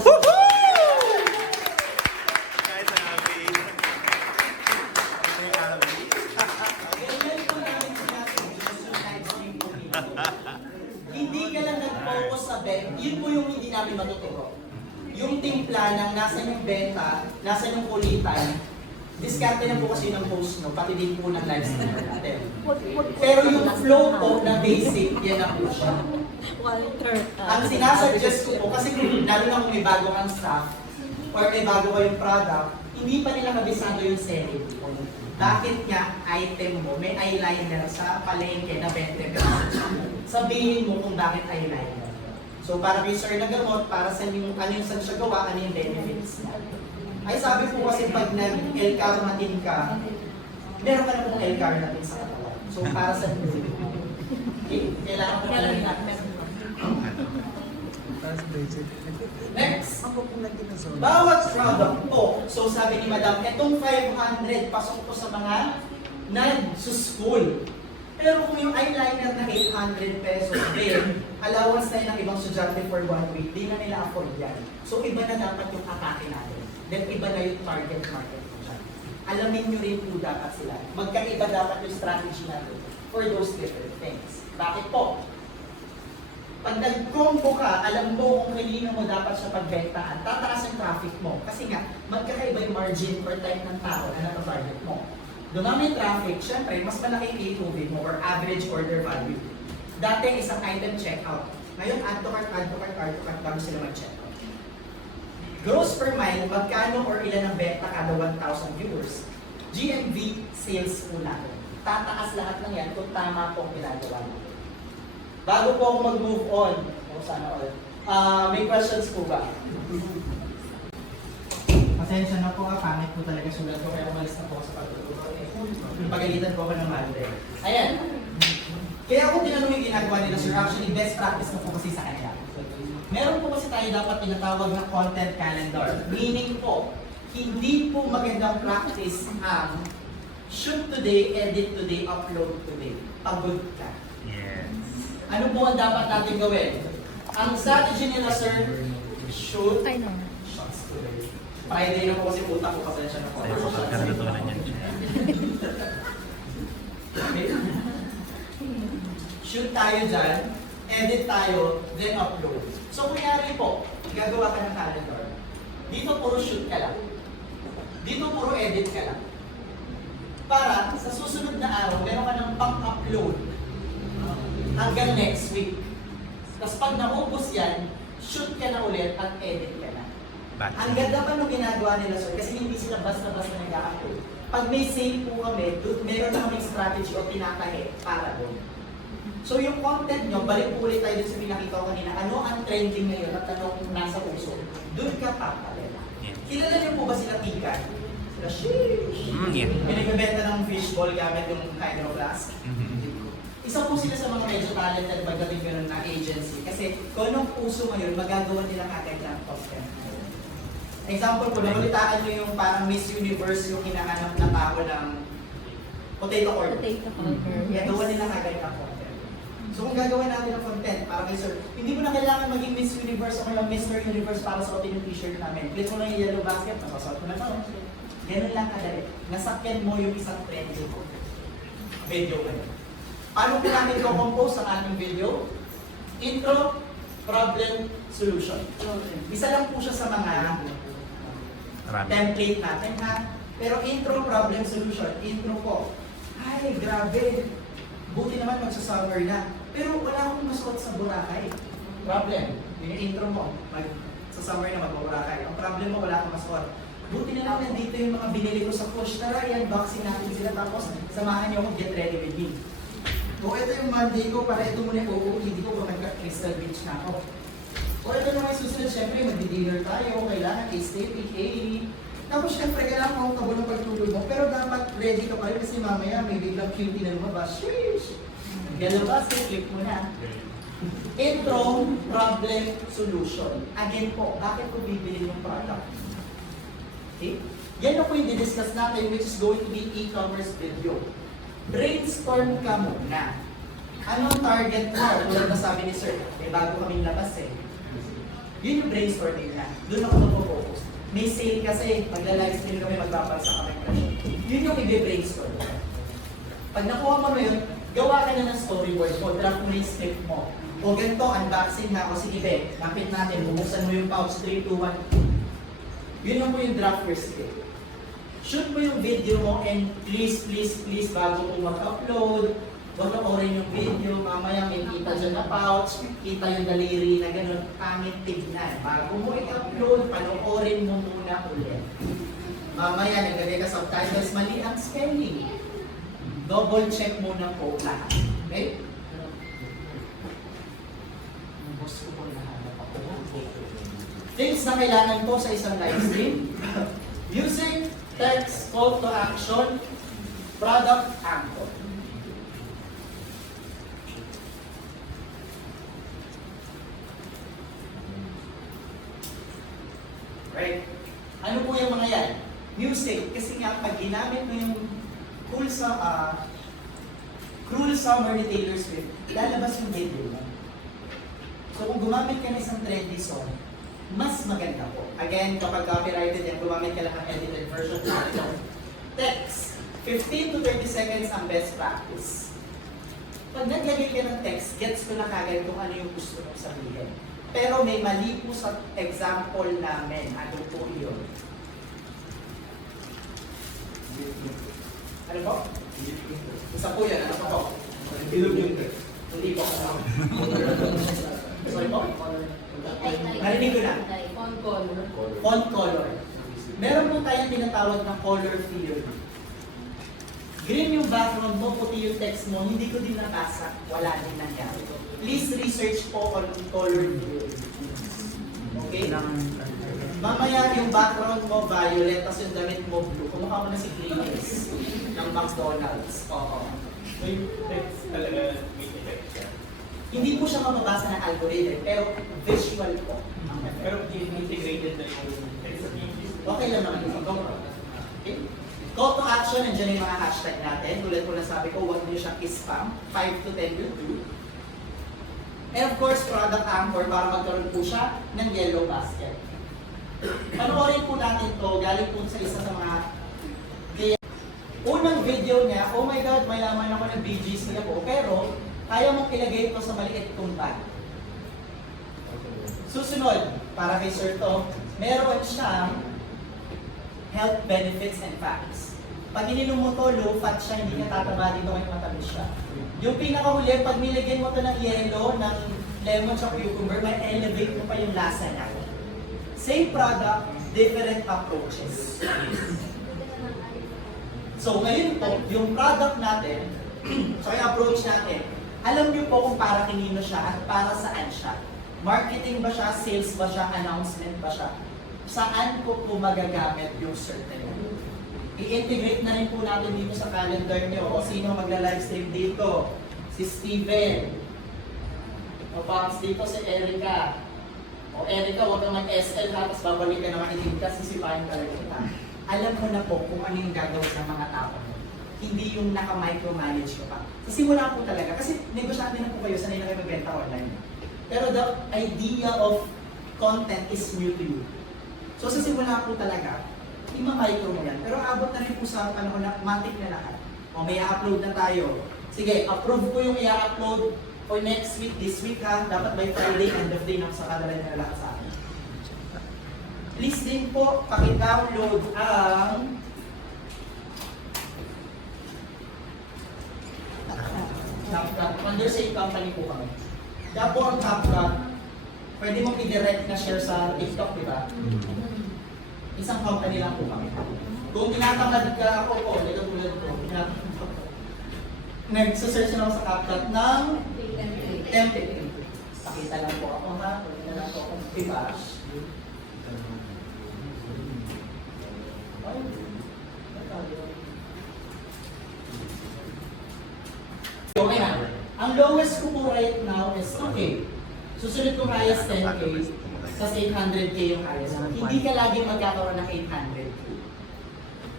Ganyan po namin sinasabi, yung live stream po dito. Hindi ka lang nag-focus sa benta, yun po yung hindi namin matuturo. Yung timpla ng nasan yung benta, nasan yung kulitan, diskarte na po kasi ng post no, pati din po ng live stream natin. Pero yung flow po na basic, yan na po siya. Walter. Ang sinasuggest ko po, kasi lalo na kung may bago kang staff, or may bago kayong product, hindi pa nila kabisado yung selling po. Bakit nga item mo, may eyeliner sa palengke na 20 pesos. Sabihin mo kung bakit eyeliner. So para kay Sir na gamot, para sa yung, ano yung saan siya gawa, ano yung benefits niya. Ay sabi po kasi pag nag-L-carnitine ka, meron ka na pong L-carnitine sa katawan. So para sa kailangan ko talaga natin. Next, bawat product po. So sabi ni Madam, itong 500 pasok po sa mga nag-school. Pero kung yung eyeliner na 800 pesos din, allowance na yun ng ibang estudyante for 1 week, di na nila afford yan. So iba na dapat yung atake natin. Then iba na yung target market po dyan. Alamin nyo rin po dapat sila. Magkaiba dapat yung strategy natin for those different things. Bakit po? Pag nag-combo ka, alam mo kung kanino mo dapat siya pagbentaan, tataas ang traffic mo. Kasi nga, magkakaiba yung margin per type ng tao na nakatarget mo. Dumami traffic, syempre, mas malaki yung AOV mo or average order value. Dati isang item checkout. Ngayon, add to cart, bago sila mag-checkout. Gross per mile, magkano or ilan ang benta kada 1,000 viewers. GMV, sales po natin. Tataas lahat ng yan kung tama po ang ginagawa natin. Bago po ako mag-move on, sana all. May questions po ba? Pasensya na po, pangit po talaga sulat ko, kaya umalis na po ako sa pagtuturo. Pagalitan po ako ng Monday. Ayan. Kaya ako tinanong yung ginagawa nila, sir, actually best practice na po kasi sa kanila. Meron po kasi tayo dapat tinatawag na content calendar. Meaning po, hindi po magandang practice ang shoot today, edit today, upload today. Pagod ka. Yes. Ano po ang dapat natin gawin? Ang strategy nila, sir, shoot I know. shots today. Friday na po kasi puta ko, pasensya na po. Tayo sa pagkalutunan niyan. Okay. Shoot tayo dyan, edit tayo, then upload. So, kunyari po, gagawa ka ng calendar. Dito puro shoot ka lang. Dito puro edit ka lang. Para sa susunod na araw, meron ka ng pang-upload hanggang next week. Tapos pag naubos yan, shoot ka na ulit at edit ka na. Ang ganda pa nung ginagawa nila, sir, kasi hindi sila basta-basta nag-upload. Pag may sale po kami, meron na kaming strategy o tinatahe para doon. So yung content nyo, balik po ulit tayo dun sa pinakita ko kanina, ano ang trending ngayon at anong nasa uso. Doon ka papalit. Kilala niyo po ba sila Tika? Sila sheesh! Yeah. May nagbebenta ng fishball gamit yung hydro flask. Isa po sila sa mga medyo talented pagdating ganun na agency. Kasi kung anong uso ngayon, magagawa nila kagad ng content. Example po, nabalitaan nyo yung parang Miss Universe yung hinahanap na tao ng potato corn. Potato powder. Gagawa nila kagad ng content. So kung gagawin natin ng content para kay Sir, hindi mo na kailangan maging Miss Universe o kaya Mr. Universe para suotin yung t-shirt namin. Click mo lang yung yellow basket, masasuot mo na to. Ganun lang kadali. Nasakyan mo yung isang trending video ko. Paano po namin compose ang ating video? Intro, problem, solution. Isa lang po siya sa mga Marami. template natin ha. Pero intro, problem, solution. Intro po. Ay, grabe. Buti naman magsasummer na. Pero wala akong masuot sa Boracay. Problem. Yun yung intro mo. Sa summer na mag-Boracay. Ang problem mo, wala akong masuot. Buti na lang nandito yung mga binili ko sa push. Tara, i-unboxing natin sila. Tapos, samahan niyo ako get ready with me. O ito yung Monday ko, para ito muna yung hindi ko kung nagka-Crystal Beach na ako. O ito naman yung susunod, syempre, magdi-dinner tayo. Kailangan stay PK. Tapos syempre, kailangan comfortable ng pagtulog mo. Pero dapat ready ka pa rin kasi mamaya may biglang cutie na lumabas. Sheesh! Ganun ba? Click mo na. Intro, problem, solution. Again po, bakit ko bibili yung product? Okay? Yan na po yung didiscuss natin which is going to be e-commerce video. Brainstorm ka muna. Anong target mo? Tulad na sabi ni Sir, may bago kaming labas eh. Yun yung brainstorming na. Doon ako mag-focus. May sale kasi, magla-livestream kami, magbabagsak kami presyo. Yun yung i-brainstorm. Pag nakuha mo na yun, gawa ka na ng storyboard mo, draft mo yung script mo. O ganito, unboxing na, o sige be, napit natin, bubuksan mo yung pouch, 3, 2, 1. Yun lang po yung draft for script. Shoot mo yung video mo and please, bago ko mag-upload, huwag na orin yung video, mamaya may kita dyan na pouch, kita yung daliri na gano'n, pangit tignan. Bago mo i-upload, panoorin mo muna ulit. Mamaya naglagay ka subtitles, mali ang spelling. Double check muna po lahat. Okay? Boss ko po nahanap ako. Things na kailangan po sa isang live stream. Music, text, call to action, product, anchor. Right? Ano po yung mga yan? Music, kasi nga pag ginamit mo yung Cruel Summer ni Taylor Swift, lalabas yung video mo. So kung gumamit ka ng isang trendy song, mas maganda po. Again, kapag copyrighted yan, gumamit ka lang ng edited version. Text, 15 to 30 seconds ang best practice. Pag naglagay ka ng text, gets ko na kagad kung ano yung gusto mong sabihin. Pero may mali po sa example namin. Ano po yun? Ano po? Isa po yan. Ano po? Bilog yung text. Hindi po. Sorry po? Narinig ko na. Font color. Font color. Meron po tayong tinatawag na color theory. Green yung background mo, puti yung text mo, hindi ko din nabasa, wala din nangyari. Please research po on color theory. Okay? Mamaya yung background mo violet, tapos yung damit mo blue. Kumukha mo na si Greenis ng McDonald's. Oo. May text talaga, may effect siya. Hindi po siya mababasa ng algorithm, pero visual po. Pero integrated na yung text sa video. Okay lang naman yung okay? Call to action, nandiyan yung mga hashtag natin. Tulad ko na sabi ko, huwag niyo siyang spam. 5 to 10 will do. And of course, product anchor para magkaroon po siya ng yellow basket. Panoorin po natin to, galing po sa isa sa mga unang video niya, oh my God, may laman ako ng BGC ako, pero kaya mong ilagay ito sa maliit kong bag. Susunod, para kay Sir to, meron siyang health benefits and facts. Pag ininom mo to, low fat siya, hindi ka tataba dito kahit matamis siya. Yung pinakahuli, pag nilagyan mo to ng yellow, ng lemon sa cucumber, may elevate mo pa yung lasa niya. Same product, different approaches. So ngayon po, yung product natin, so yung approach natin, alam niyo po kung para kanino siya at para saan siya. Marketing ba siya, sales ba siya, announcement ba siya? Saan ko po magagamit yung certain? I-integrate na rin po natin dito sa calendar niyo. O sino magla-livestream dito? Si Steven. O bounce dito si Erica. O Erica, huwag kang mag-SL ha, tapos babalik ka naman itin kasi sisipahin talaga kita. Alam mo na po kung ano yung gagawin ng mga tao mo. hindi yung naka-micromanage ko pa. Sa simula po talaga, kasi negosyante na po kayo, sanay na kayo magbenta online. Pero the idea of content is new to you. So sa simula po talaga, ima-micro mo yan. Pero abot na rin po sa panahon na matik na lahat. O may i-upload na tayo. Sige, approve ko yung i-upload for next week, this week ha. Dapat by Friday, end of day, nakasakadalay na lahat sa akin. Please din po, paki-download ang CapCut. Under same company po kami. Kaya po ang CapCut, pwede mong i-direct na share sa TikTok, di ba? Isang company lang po kami. Kung tinatamad ka ako po, tulad ko, nagsasearch na ako sa CapCut ng template. Pakita lang po ako ha, pakita lang po akong Pipash. Okay na. Ang lowest ko po right now is 2K. Susunod ko highest 10K, sa 800K yung highest. Hindi ka lagi magkakaroon ng 800K.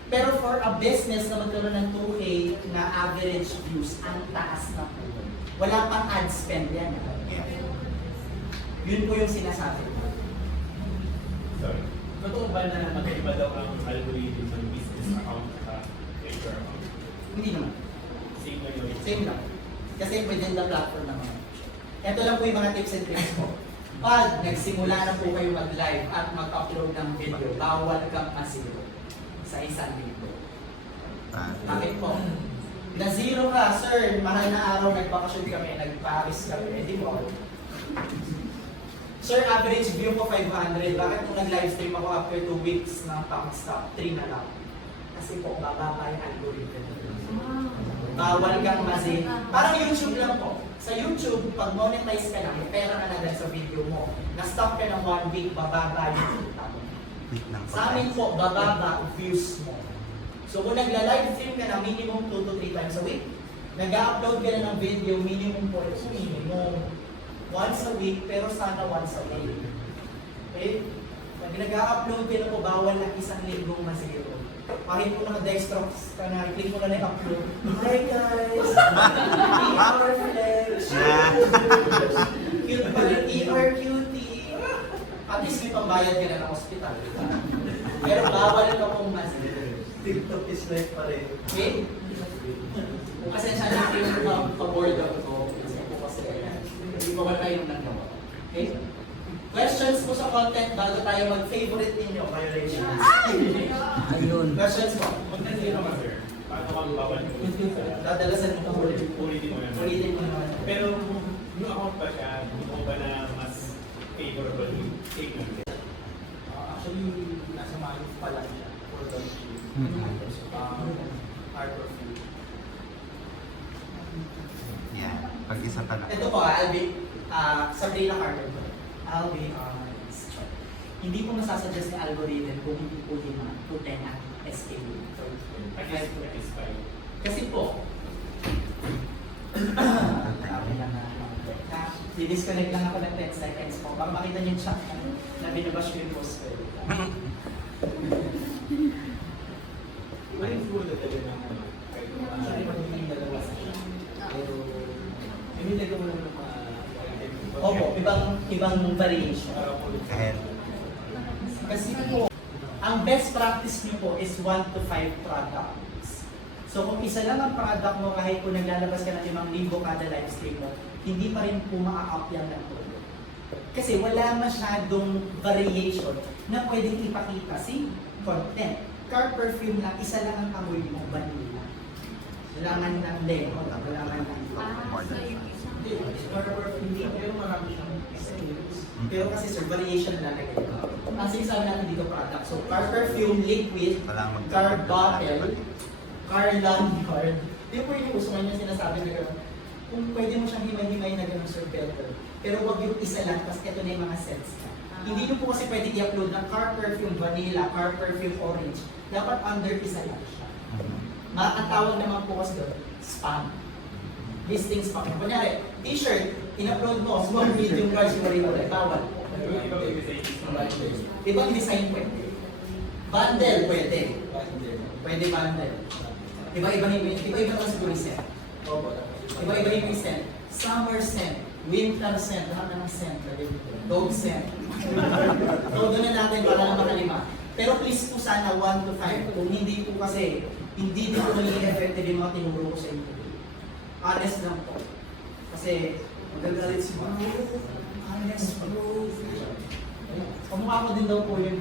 Pero for a business na magkaroon ng 2K na average views, ang taas na po. Wala pang ad spend yan. Yun po yung sinasabi ko. Sorry. Totoo ba na magkaiba daw ang algorithm ng business account at HR account? Hindi naman. Same lang yun. Same lang. Kasi within the platform naman. Ito lang po yung mga tips and tricks ko. Pag nagsimula na po kayo mag-live at mag-upload ng video, bawal kang masiro sa isang video. Bakit po? Na-zero ka, sir, mahal na araw, nagbakasyon kami, nag-Paris kami, eh di mo. Sir, average view ko 500. Bakit kung nag-livestream ako after 2 weeks na pang-stop, 3 na lang? Kasi po, bababa yung algorithm. Bawal kang masin. Parang YouTube lang po. Sa YouTube, pag monetize ka lang, may pera ka na dahil sa video mo. Na-stop ka ng 1 week, bababa yung kita mo. Sa amin po, bababa views mo. So kung nagla-livestream ka na minimum 2 to 3 times a week, nag-upload ka na ng video minimum po, minimum once a week, pero sana once a week. Okay? Pag nag-upload ka na po, bawal na isang linggong masiro. Kahit po naka-dextrox ka na, i-click mo na yung upload. Hi guys! ER Flex! Cute pala, ER cutie! At least may pambayad ka na ng hospital. Pero bawal ka pong masiro. TikTok is life pa rin. Okay? Kung kasi siya natin yung pa-board ako, kasi po kasi hindi pa wala kayong nagawa. Okay? Questions po sa content bago tayo mag-favorite ninyo, violations. Ayun. Questions po? Kung nandito ka, sir, paano ka bawal mo? Dadalasan mo po ulit. Ulitin mo naman. Ulitin mo naman. Pero yung account pa siya, hindi mo ba na mas favorable yung take lang? Actually, nasa Malif pa lang siya for the hard of you. Yan. Pag-isa pa lang. Ito po, Albi, Sabrina Carter po. Albi, hindi po masasuggest ni algorithm kung hindi po din na 210 at SKU. Kasi po, di-disconnect lang ako ng 10 seconds po para makita niyo yung chat na binabash ko yung post ko. Ayun po na talaga ng ano. Actually, magiging dalawa siya. Pero, hindi nagawa naman ng mga Opo, ibang variation. Kahit Kasi po, ang best practice niyo po is 1 to 5 products. So kung isa lang ang product mo, kahit kung naglalabas ka ng 5,000 kada live stream mo, hindi pa rin po maa-up yan ng todo. Kasi wala masyadong variation na pwedeng ipakita si content. Car perfume lang, isa lang ang amoy mo, vanilla. Wala man ng lemon, wala man ng hindi, pero marami siyang experience. Pero kasi sir, variation na lalagay ko. Ang sinasabi natin dito product. So, car perfume, liquid, Walang car bottle, car lanyard. Di po yung uso yung sinasabi na gano'n. Kung pwede mo siyang himay-himay na gano'n sir, better. Pero wag yung isa lang, kasi ito na yung mga sets na. Hindi nyo po kasi pwede i-upload ng car perfume vanilla, car perfume orange. Dapat under isa lang siya. Ang tawag naman po kasi doon, spam. Listings pa. Kunyari, t-shirt, in-upload mo, small, medium, large, whatever, bawal. Ibang design pwede. Bundle, pwede. Pwede bundle. Iba-iba naman siguro yung scent. Opo. Iba-iba yung scent. Summer scent, winter scent, lahat na ng scent. Dog scent. So, doon na natin para lang makalima. Pero please po sana 1 to 5. Kung hindi po kasi, hindi din po naging effective yung mga tinuro ko sa inyo. Honest lang po. Kasi, magagalit si Mama. Honest bro. Kamukha ko din daw po yun.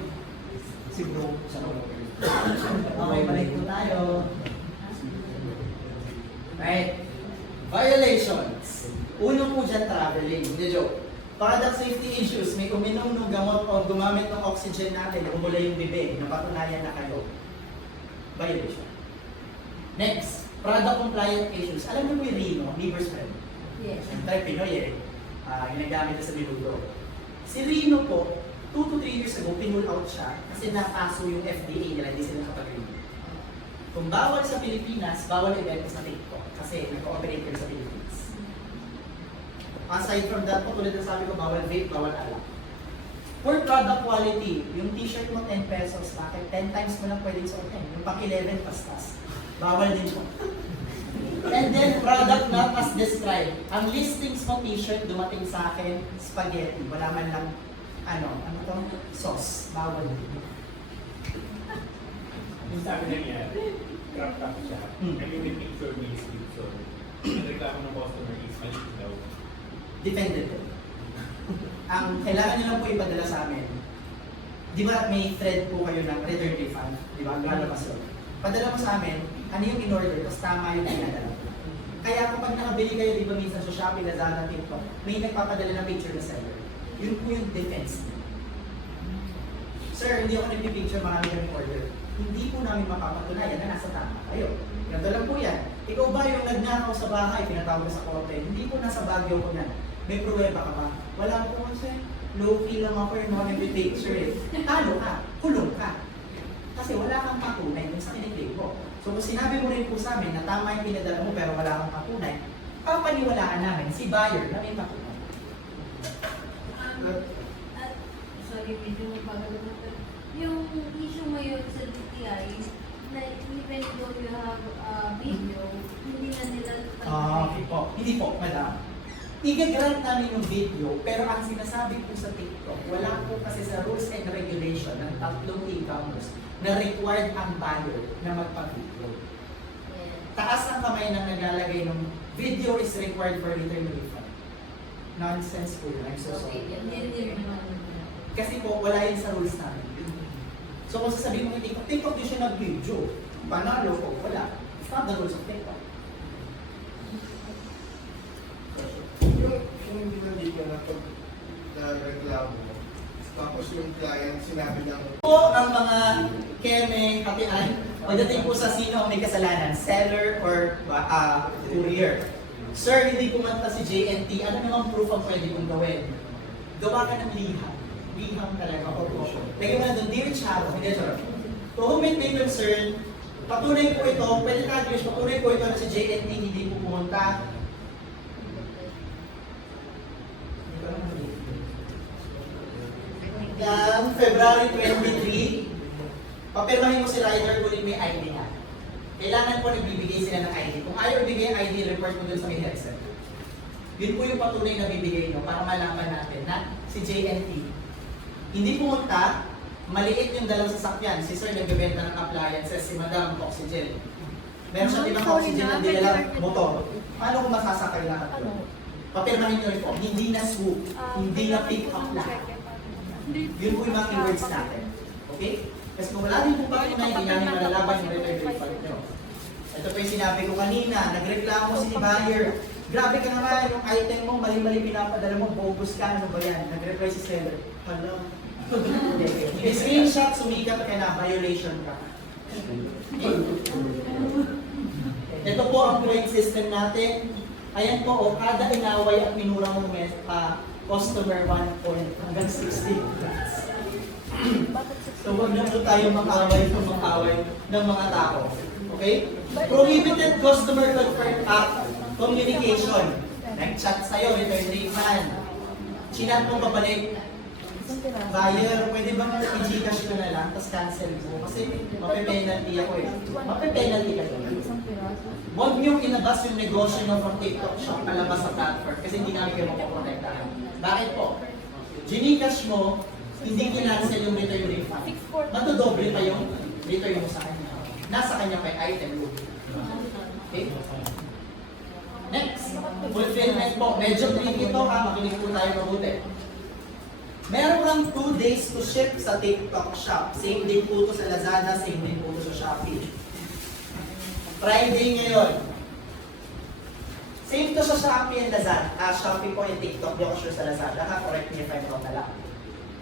Si bro. Sa okay, balik po tayo. Right. Violations. Unang po dyan, traveling. Hindi joke. Product safety issues. May uminom ng gamot o gumamit ng oxygen natin. Umula yung bibig. Napatunayan na kayo. Violation. Next. Product compliant issues. Alam niyo po yung Rino, Liver's friend. Yes. Siyempre, Pinoy eh. Ginagamit na sa minuto. Si Rino po, 2 to 3 years ago, pinull out siya kasi napaso yung FDA nila, hindi sila nakapag-renew. Kung bawal sa Pilipinas, bawal ibenta sa TikTok kasi nag-ooperate kayo sa Philippines. Aside from that po, tulad ng sabi ko, bawal vape, bawal alak. For product quality, yung t-shirt mo 10 pesos, bakit 10 times mo lang pwedeng suotin? Yung pang 11 pastas. Bawal din po. And then, product not as described. Ang listings mo t-shirt, dumating sa akin, spaghetti. Wala man lang, ano to? Sauce. Bawal din. Yung sabi na niya, crop top siya. And yung picture may sleep. So, yung reklamo ng customer is maliit daw. Depende po. Ang kailangan nyo lang po ipadala sa amin. Di ba may thread po kayo ng return refund? Di ba? Ang lalabas yun. Padala mo sa amin, ano yung in-order, tapos tama yung pinadala. Kaya kapag nakabili kayo, di ba minsan sa Shopee, Lazada, TikTok, may nagpapadala ng picture na seller. Yun po yung defense. Sir, hindi ako nagpipicture, marami kami order. Hindi po namin mapapatunayan na nasa tama kayo. Ganito lang po yan. Ikaw ba yung nagnakaw sa bahay, pinatawag sa korte, hindi po nasa Baguio ko na. May pruweba ka ba? Wala po kasi. Low-key lang ako yung mga nagpipicture eh. Talo ka, kulong ka. Kasi wala kang patunay kung sa kinilig mo. So kung sinabi mo rin po sa amin na tama yung pinadala mo pero wala kang patunay, papaniwalaan namin si buyer na may patunay. Sorry, medyo magbagal na. Yung issue ngayon sa DTI, na even though you have video, hindi na nila Okay po. Hindi po, madam. I-grant namin yung video, pero ang sinasabi po sa TikTok, wala po kasi sa rules and regulation ng tatlong e-commerce na required ang buyer na magpa-video. Taas ang kamay ng naglalagay ng video is required for return refund. Nonsense po yun. I'm so sorry. Hindi naman. Kasi po, wala yun sa rules namin. So kung sasabihin mo yung TikTok, TikTok di siya nag-video. Panalo po, wala. It's not the rules of TikTok. Yung hindi na dito na pag reklamo, tapos yung client sinabi lang, Po ang mga keme, hatian, pagdating po sa sino ang may kasalanan, seller or courier. Sir, hindi pumunta si JNT, ano namang proof ang pwede kong gawin? Gawa ka ng liham. Liham talaga. Lagyan mo na doon, Dear Charo, hindi sir. To whom it may concern, patunay po ito, pwede na-address, patunay po ito na si JNT hindi po pumunta. February 23, papirmahin mo si rider kunin mo yung ID niya. Kailangan po nagbibigay sila ng ID. Kung ayaw ibigay yung ID, report mo dun sa may headset. Yun po yung patunay na bibigay nyo para malaman natin na si JNT hindi pumunta, maliit yung dalawang sasakyan. Si Sir nagbebenta ng appliances, si Madam oxygen. Meron siya ibang oxygen na dinala motor. Paano kung masasakay lahat yun? Papirmahin nyo rin po, hindi na swoop, hindi na pick up lahat. Yun po yung mga keywords natin. Okay? Kasi kung wala din po patunay, hindi namin malalaban yung return refund nyo. Ito po yung sinabi ko kanina, nagreklamo si buyer. Grabe ka naman, yung item mo, mali-mali pinapadala mo, bogus ka, ano ba yan? Nag-reply si seller. Hello? May screenshot, sumikat ka na, violation ka. Ito po ang point system natin. Ayan po, o kada inaway at minura mo customer 1 point hanggang 60 points. So huwag na po tayo makaway ng mga tao. Okay? Prohibited customer communication. Nag-chat sa'yo, return refund. Chinat mo pabalik. Buyer, pwede bang i-Gcash ko na lang, tapos cancel mo? Kasi mape-penalty ako eh. Mape-penalty ka doon. Huwag niyong inabas yung negosyo nyo from TikTok Shop palabas sa platform kasi hindi namin kayo mapoprotektahan. Bakit po? Gcash mo, hindi kinancel yung return refund. Matudoble pa yung return mo sa kanya. Nasa kanya pa yung item. Okay? Next, fulfillment po. Medyo tricky ito ha, makinig po tayo mabuti. Meron kang 2 days to ship sa TikTok Shop. Same day po ito sa Lazada, same day po ito sa Shopee. Friday ngayon. Same to sa Shopee and Lazada. Shopee po yung TikTok, di ako sure sa Lazada. Correct me if I'm wrong na lang.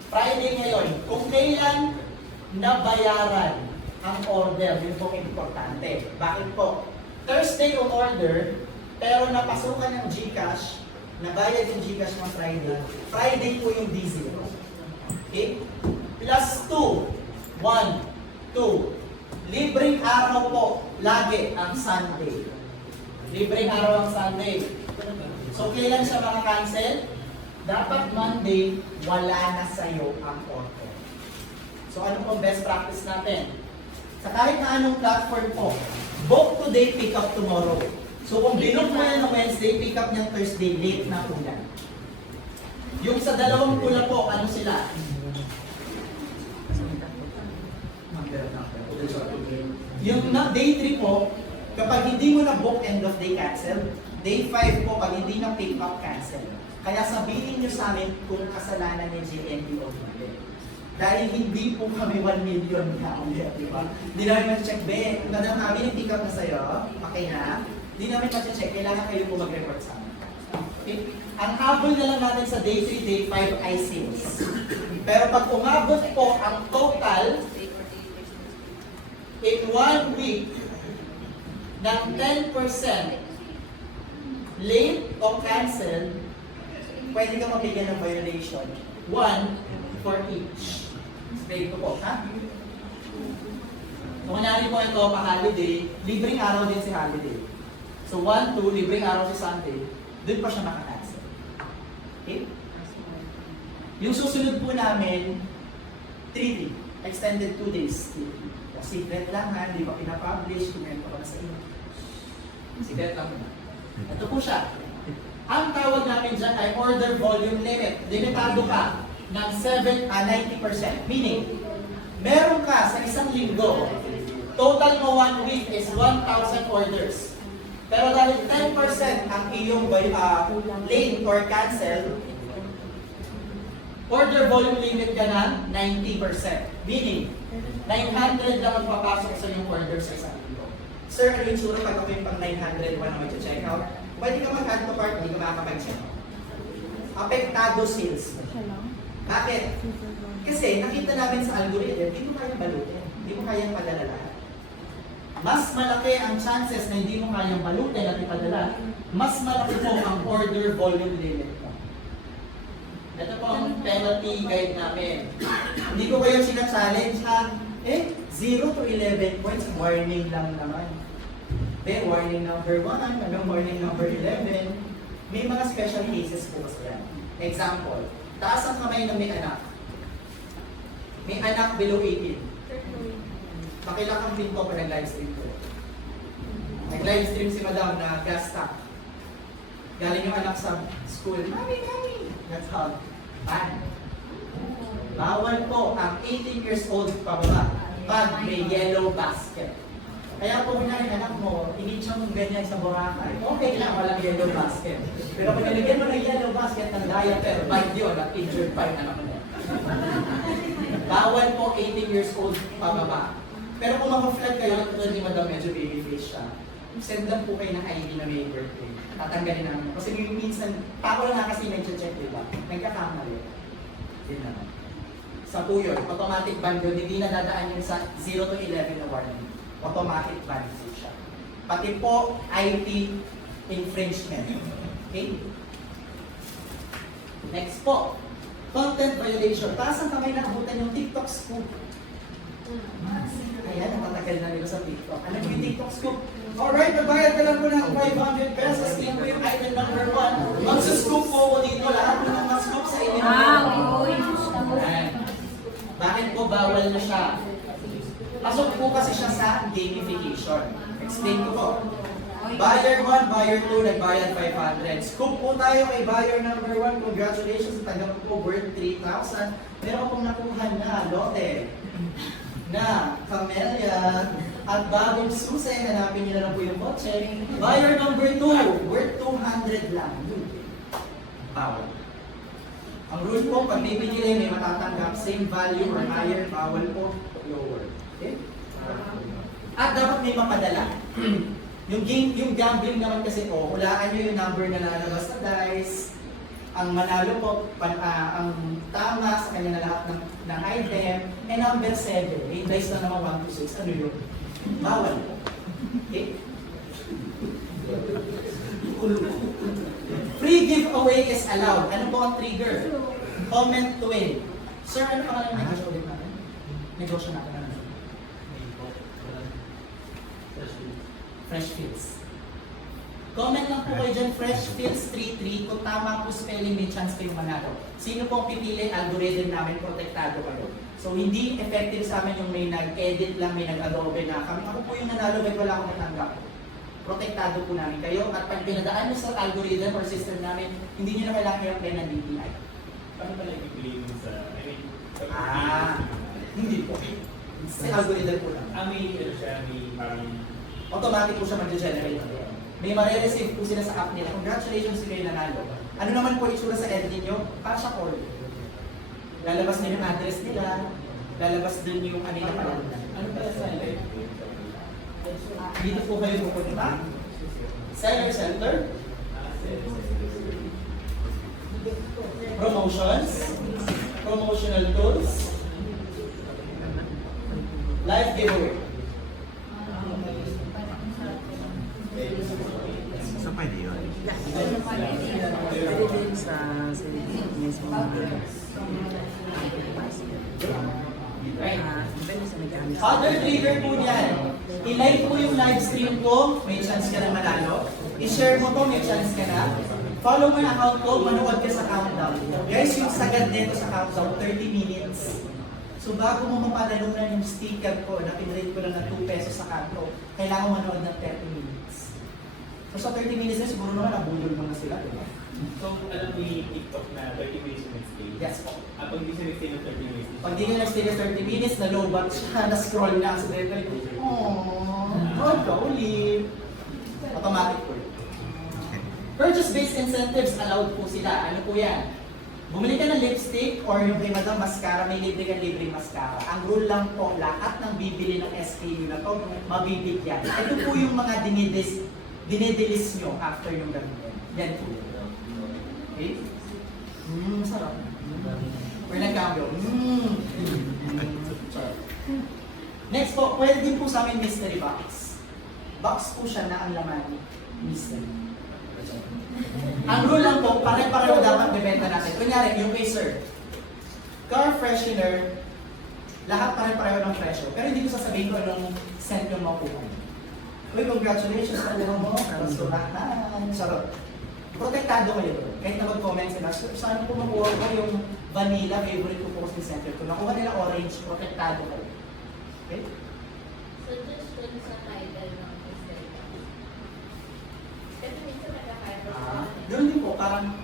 Friday ngayon, kung kailan nabayaran ang order, yun po importante. Bakit po? Thursday yung order, pero napasukan ng Gcash, nabayad yung Gcash ng Friday. Friday po yung D0. Okay? Plus 2. 1, 2. Libreng araw po, lagi ang Sunday. Libreng araw ang Sunday. So, kailan siya maka-cancel? Dapat Monday, wala na sa'yo ang order. So, ano pong best practice natin? Sa kahit na anong platform po, book today, pick up tomorrow. So, kung binook mo yan ng Wednesday, pick up niyang Thursday, late na po yan. Yung sa dalawang pula po, ano sila? Yung day 3 po, kapag hindi mo na book, end of day cancel. Day 5 po, pag hindi na pick up, cancel. Kaya sabihin nyo sa amin kung kasalanan ni GNP o hindi. Dahil hindi po kami 1 million na ulit, di ba? Hindi namin ma-check, be, kung nadang namin yung pick up na sa'yo, okay na, hindi namin ma-check, kailangan kayo po mag-report sa amin. Okay? Ang habol na lang natin sa day 3, day 5 ay sales. Pero pag umabot po ang total in 1 week ng 10% late o cancel, pwede ka mabigyan ng violation. 1 for each. Explain ko po, ha? So, kunyari po ito, pa-holiday, libreng araw din si holiday. So, 1, 2, libreng araw si Sunday, doon pa siya makakancel. Okay? Yung susunod po namin, 3D, extended 2 days. Secret lang ha, hindi pa pinapublish, kumento pa na sa inyo. Secret lang muna. Ito po siya. Ang tawag namin dyan ay order volume limit. Limitado ka ng 90%. Meaning, meron ka sa isang linggo, total mo 1 week is 1,000 orders. Pero dahil 10% ang iyong late or cancel, order volume limit ka ng 90%. Meaning, 900 lang ang papasok sa iyong order sa isang linggo. Sir, ano yung sura pag ako yung pang 900 na mag-check out? Pwede ka mag-add to cart, hindi ka makakapag-check out. Apektado sales mo. Bakit? Kasi nakita namin sa algorithm, hindi mo kayang balutin. Hindi mo kayang padala lahat. Mas malaki ang chances na hindi mo kayang balutin at ipadala, mas malaki po ang order volume limit mo. Ito po ang penalty guide namin. Hindi ko kayo sina-challenge ha. 0 to 11 points, warning lang naman. Then, warning number 1, hanggang warning number 11. May mga special cases po kasi yan. Example, taas ang kamay ng may anak. May anak below 18. Pakilak ang pinto pa nag-livestream ko. Nag-livestream si madam na gas tank. Galing yung anak sa school. Mami, mami! That's how. Ban. Bawal po ang 18 years old pababa pag may yellow basket. Kaya po kung yung anak mo, initch mo ganyan sa Boracay, okay lang, walang yellow basket. Pero kung nilagyan mo ng yellow basket ng diaper, bite yun at injured pa yung anak mo. Bawal po 18 years old pababa. Pero kung maka-flag kayo, tulad ni Madam medyo baby face siya, send lang po kayo ng ID na may birthday. Tatanggalin namin. Kasi minsan, tako lang na kasi nag-check, diba? Nagkakamali. Yun naman. Sa po yun, automatic ban yun, hindi na dadaan yun sa 0 to 11 na warning. Automatic ban po siya. Pati po, IP infringement. Okay? Next po, content violation. Taas ang kamay na abutan yung TikTok scoop. Ayan, natatagal na nila sa TikTok. Alam mo yung TikTok scoop? Alright, nagbayad ka lang po ng 500 pesos. Click ko yung item number 1. Mag-scoop po ko dito. Lahat mo nang mag-scoop sa inyo. Yan. Bakit po bawal na siya? Pasok po kasi siya sa gamification. Explain ko po. Buyer 1, buyer 2, nagbayad 500. Scoop po tayo kay buyer number 1. Congratulations, tanggap po worth 3,000. Meron pong nakuha na lote na Camellia at bagong susi. Hanapin niyo na lang po yung kotse. Buyer number 2, worth 200 lang. Bawal. Ang rule po, pag may binili, may matatanggap same value or higher, bawal po, lower. Okay? At dapat may mapadala. Yung gambling naman kasi po, hulaan nyo yung number na lalabas na dice. Ang manalo po, ang tama sa kanya na lahat ng item. And number 7, may dice na naman 1 to 6. Ano yun? Bawal po. Okay? Free giveaway is allowed. Ano po ang trigger? Comment to win. Sir, ano pangalan ng negosyo ulit natin? Negosyo natin. Ano? Fresh Fields. Comment lang po kayo dyan, Fresh Fields 33. Kung tama po spelling, may chance kayong manalo. Sino pong pipili, algorithm namin, protektado kayo. So, hindi effective sa amin yung may nag-edit lang, may nag-adobe na kami. Ako po yung nanalo, but wala akong natanggap. Protektado po namin kayo. At pag pinadaan nyo sa algorithm or system namin, hindi nyo na kailangan i-apply ng DTI. Paano pala i-play mo sa, Hindi po. Sa algorithm po lang. may ano siya, may parang Automatic po siya mag-generate. May marireceive po sila sa app nila. Congratulations sila yung nanalo. Ano naman po itsura sa edit ninyo? Para siya call. Lalabas din yung address nila. Lalabas din yung kanila pala. Ano pala sa live? Dito po kayo pupunta. Seller Center. Promotions. Promotional tools. Live giveaway. So pwede yun. Other trigger po niyan. I-like po yung live stream ko, may chance ka na manalo. I-share mo to, may chance ka na. Follow mo yung account ko, manood ka sa countdown. Guys, yung sagad dito sa countdown, 30 minutes. So bago mo mapadalunan yung sticker ko, na pinrate ko lang ng 2 pesos sa kanto, kailangan manood ng 30 minutes. So sa 30 minutes na siguro naman, nabulol mo na sila, diba? So, alam mo yung TikTok na 30 minutes yung next day? Yes po. Pag hindi siya next day ng 30 minutes? Pag di ka nag-stay na 30 minutes, na-lowback siya, na-scroll na accidentally. Aww, ka ulit. Automatic po yun. Purchase-based incentives allowed po sila. Ano po yan? Bumili ka ng lipstick or yung kay Madam Mascara, may libre kang libreng mascara. Ang rule lang po, lahat ng bibili ng SKU na to, mabibigyan. Ito po yung mga dinidilis nyo after yung gamitin. Yan po. Okay? Sarap. Or nagkambyo. Next po, pwede din po sa amin mystery box. Box po siya na ang laman mystery. Ang rule lang po, pare-pareho dapat bebenta natin. Kunyari, yung kay sir, car freshener, lahat pare-pareho ng presyo. Pero hindi ko sasabihin ko anong scent yung makuha. Uy, congratulations sa ulo mo. Basurahan. Sarap. Protektado kayo doon. Kahit na mag-comment sila, saan po makuha ko yung vanilla, favorite ko po kasi center. Kung nakuha nila orange, protektado kayo. Okay? So, just dun sa title ng mystery box. Kasi minsan nagkakaya ko Doon din po, parang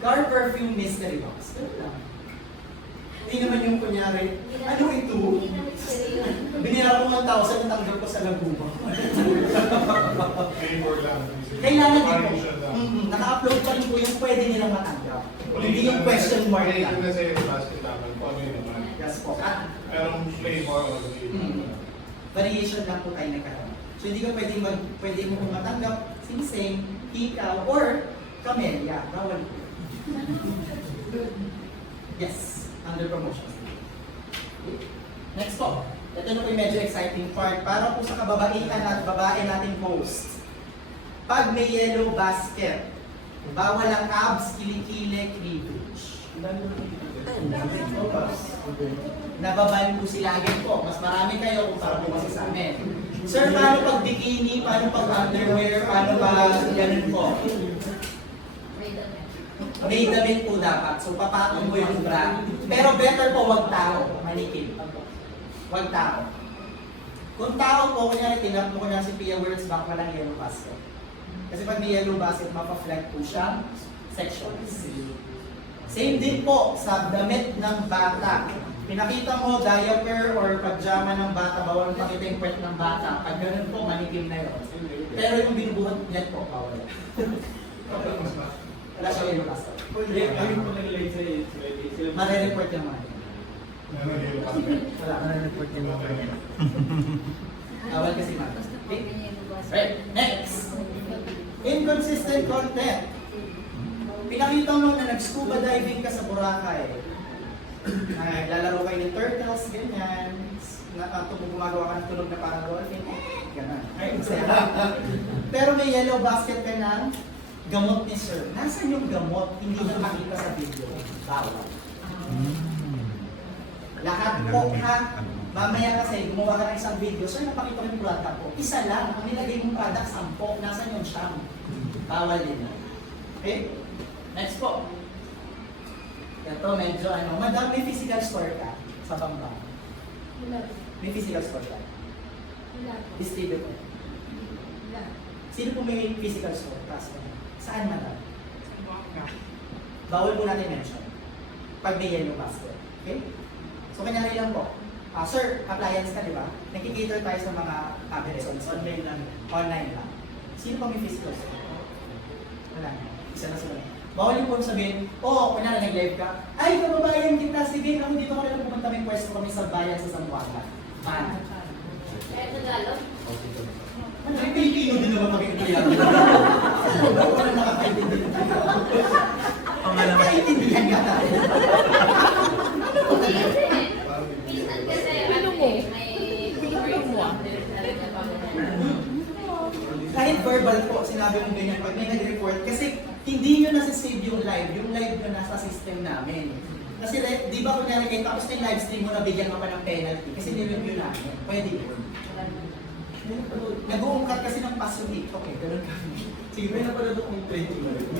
car perfume mystery box. Ganun lang. Hindi naman yung kunyari, ano ito? Hindi na mystery yun. Binira ko 1,000, natanggap ko sa Laguma. Favor lang. Kailangan din po. Variation lang. Naka-upload pa rin po yung pwede nilang matanggap. Hindi yung question mark Hindi lang. ko na sa'yo basket namin kung ano yun naman. Yes po. Pero flavor o Variation lang po tayo nagkaroon. So hindi ka pwede mo kung matanggap singsing, hikaw, or camellia. Bawal po. Yes, under promotions. Next po. Ito na po yung medyo exciting part. Para po sa kababaihan at babae nating host. Pag may yellow basket, bawal ang abs, kilikili, cleavage. Nababan po sila agad po. Mas marami kayo kung para po kasi sa amin. Sir, paano pag bikini, paano pag underwear, paano pag ganun po? Read on it. May damit po dapat. So, papatong mo yung bra. Pero better po, wag tao. Manikin. Wag tao. Kung tao po, kunyari, tinap mo na si Pia Words back, walang yellow basket. Kasi pag may yellow basket, mapa-flag po siya sections. Same din po sa damit ng bata. Pinakita mo diaper or pajama ng bata, bawal makita yung puwet ng bata. Pag ganun po, manikim na yun. Pero yung binubuhat niyan po, bawal. Wala siya yellow basket. Ayun po nag-live sila. Mare-report yung mga yun. Wala, mare-report yung mga yun. Bawal kasi mata. Okay? Right, next. Inconsistent content. Pinakita mo na nag-scuba diving ka sa Boracay. Lalaro kayo ng turtles, ganyan. Gumagawa ka ng tunog na parang dolphin. Ganun. Ay, masaya ka. Pero may yellow basket ka ng gamot ni sir. Nasaan yung gamot? Hindi na makita sa video. Bawal. Lahat po ha. Mamaya kasi gumawa ka ng isang video, sir, napakita ko yung product ko. Isa lang. Ang nilagay mong product, 10. Nasaan yung siyam? Bawal din. Okay? Next po. Ito medyo madam, may physical score ka sa Bamba. May physical score ka. Distribute mo. Sino po may physical score? Saan madam? Bawal po natin mention. Pag may yellow basket. Okay? So kanyari lang po. Sir, appliance ka, di ba? Nakikita tayo sa mga cabinet. Online lang. Online lang. Sino pa may physical score? Wala. Isa na sila. Bawal yung po sabihin, kunyari nag-live ka, ay, kababayan kita, sige, ako dito kami lang pumunta, may pwesto kami sa bayan sa Zamboanga. Man. Tagalog? Ano, ay, Pilipino din naman mag-iintiyan. Wala nakakaintindihan. Nakakaintindihan ka tayo. Minsan kasi, Kahit verbal po, sinabi mo ganyan, pag may nag-report, kasi hindi nyo nasa-save yung live nyo nasa system namin. Kasi di ba kunyari kayo, tapos na yung live stream mo, nabigyan ka pa ng penalty, kasi nireview namin, pwede yun. Nag-uungkat kasi ng pass yung TikTok eh, ganun kami. Sige, may napanood akong trend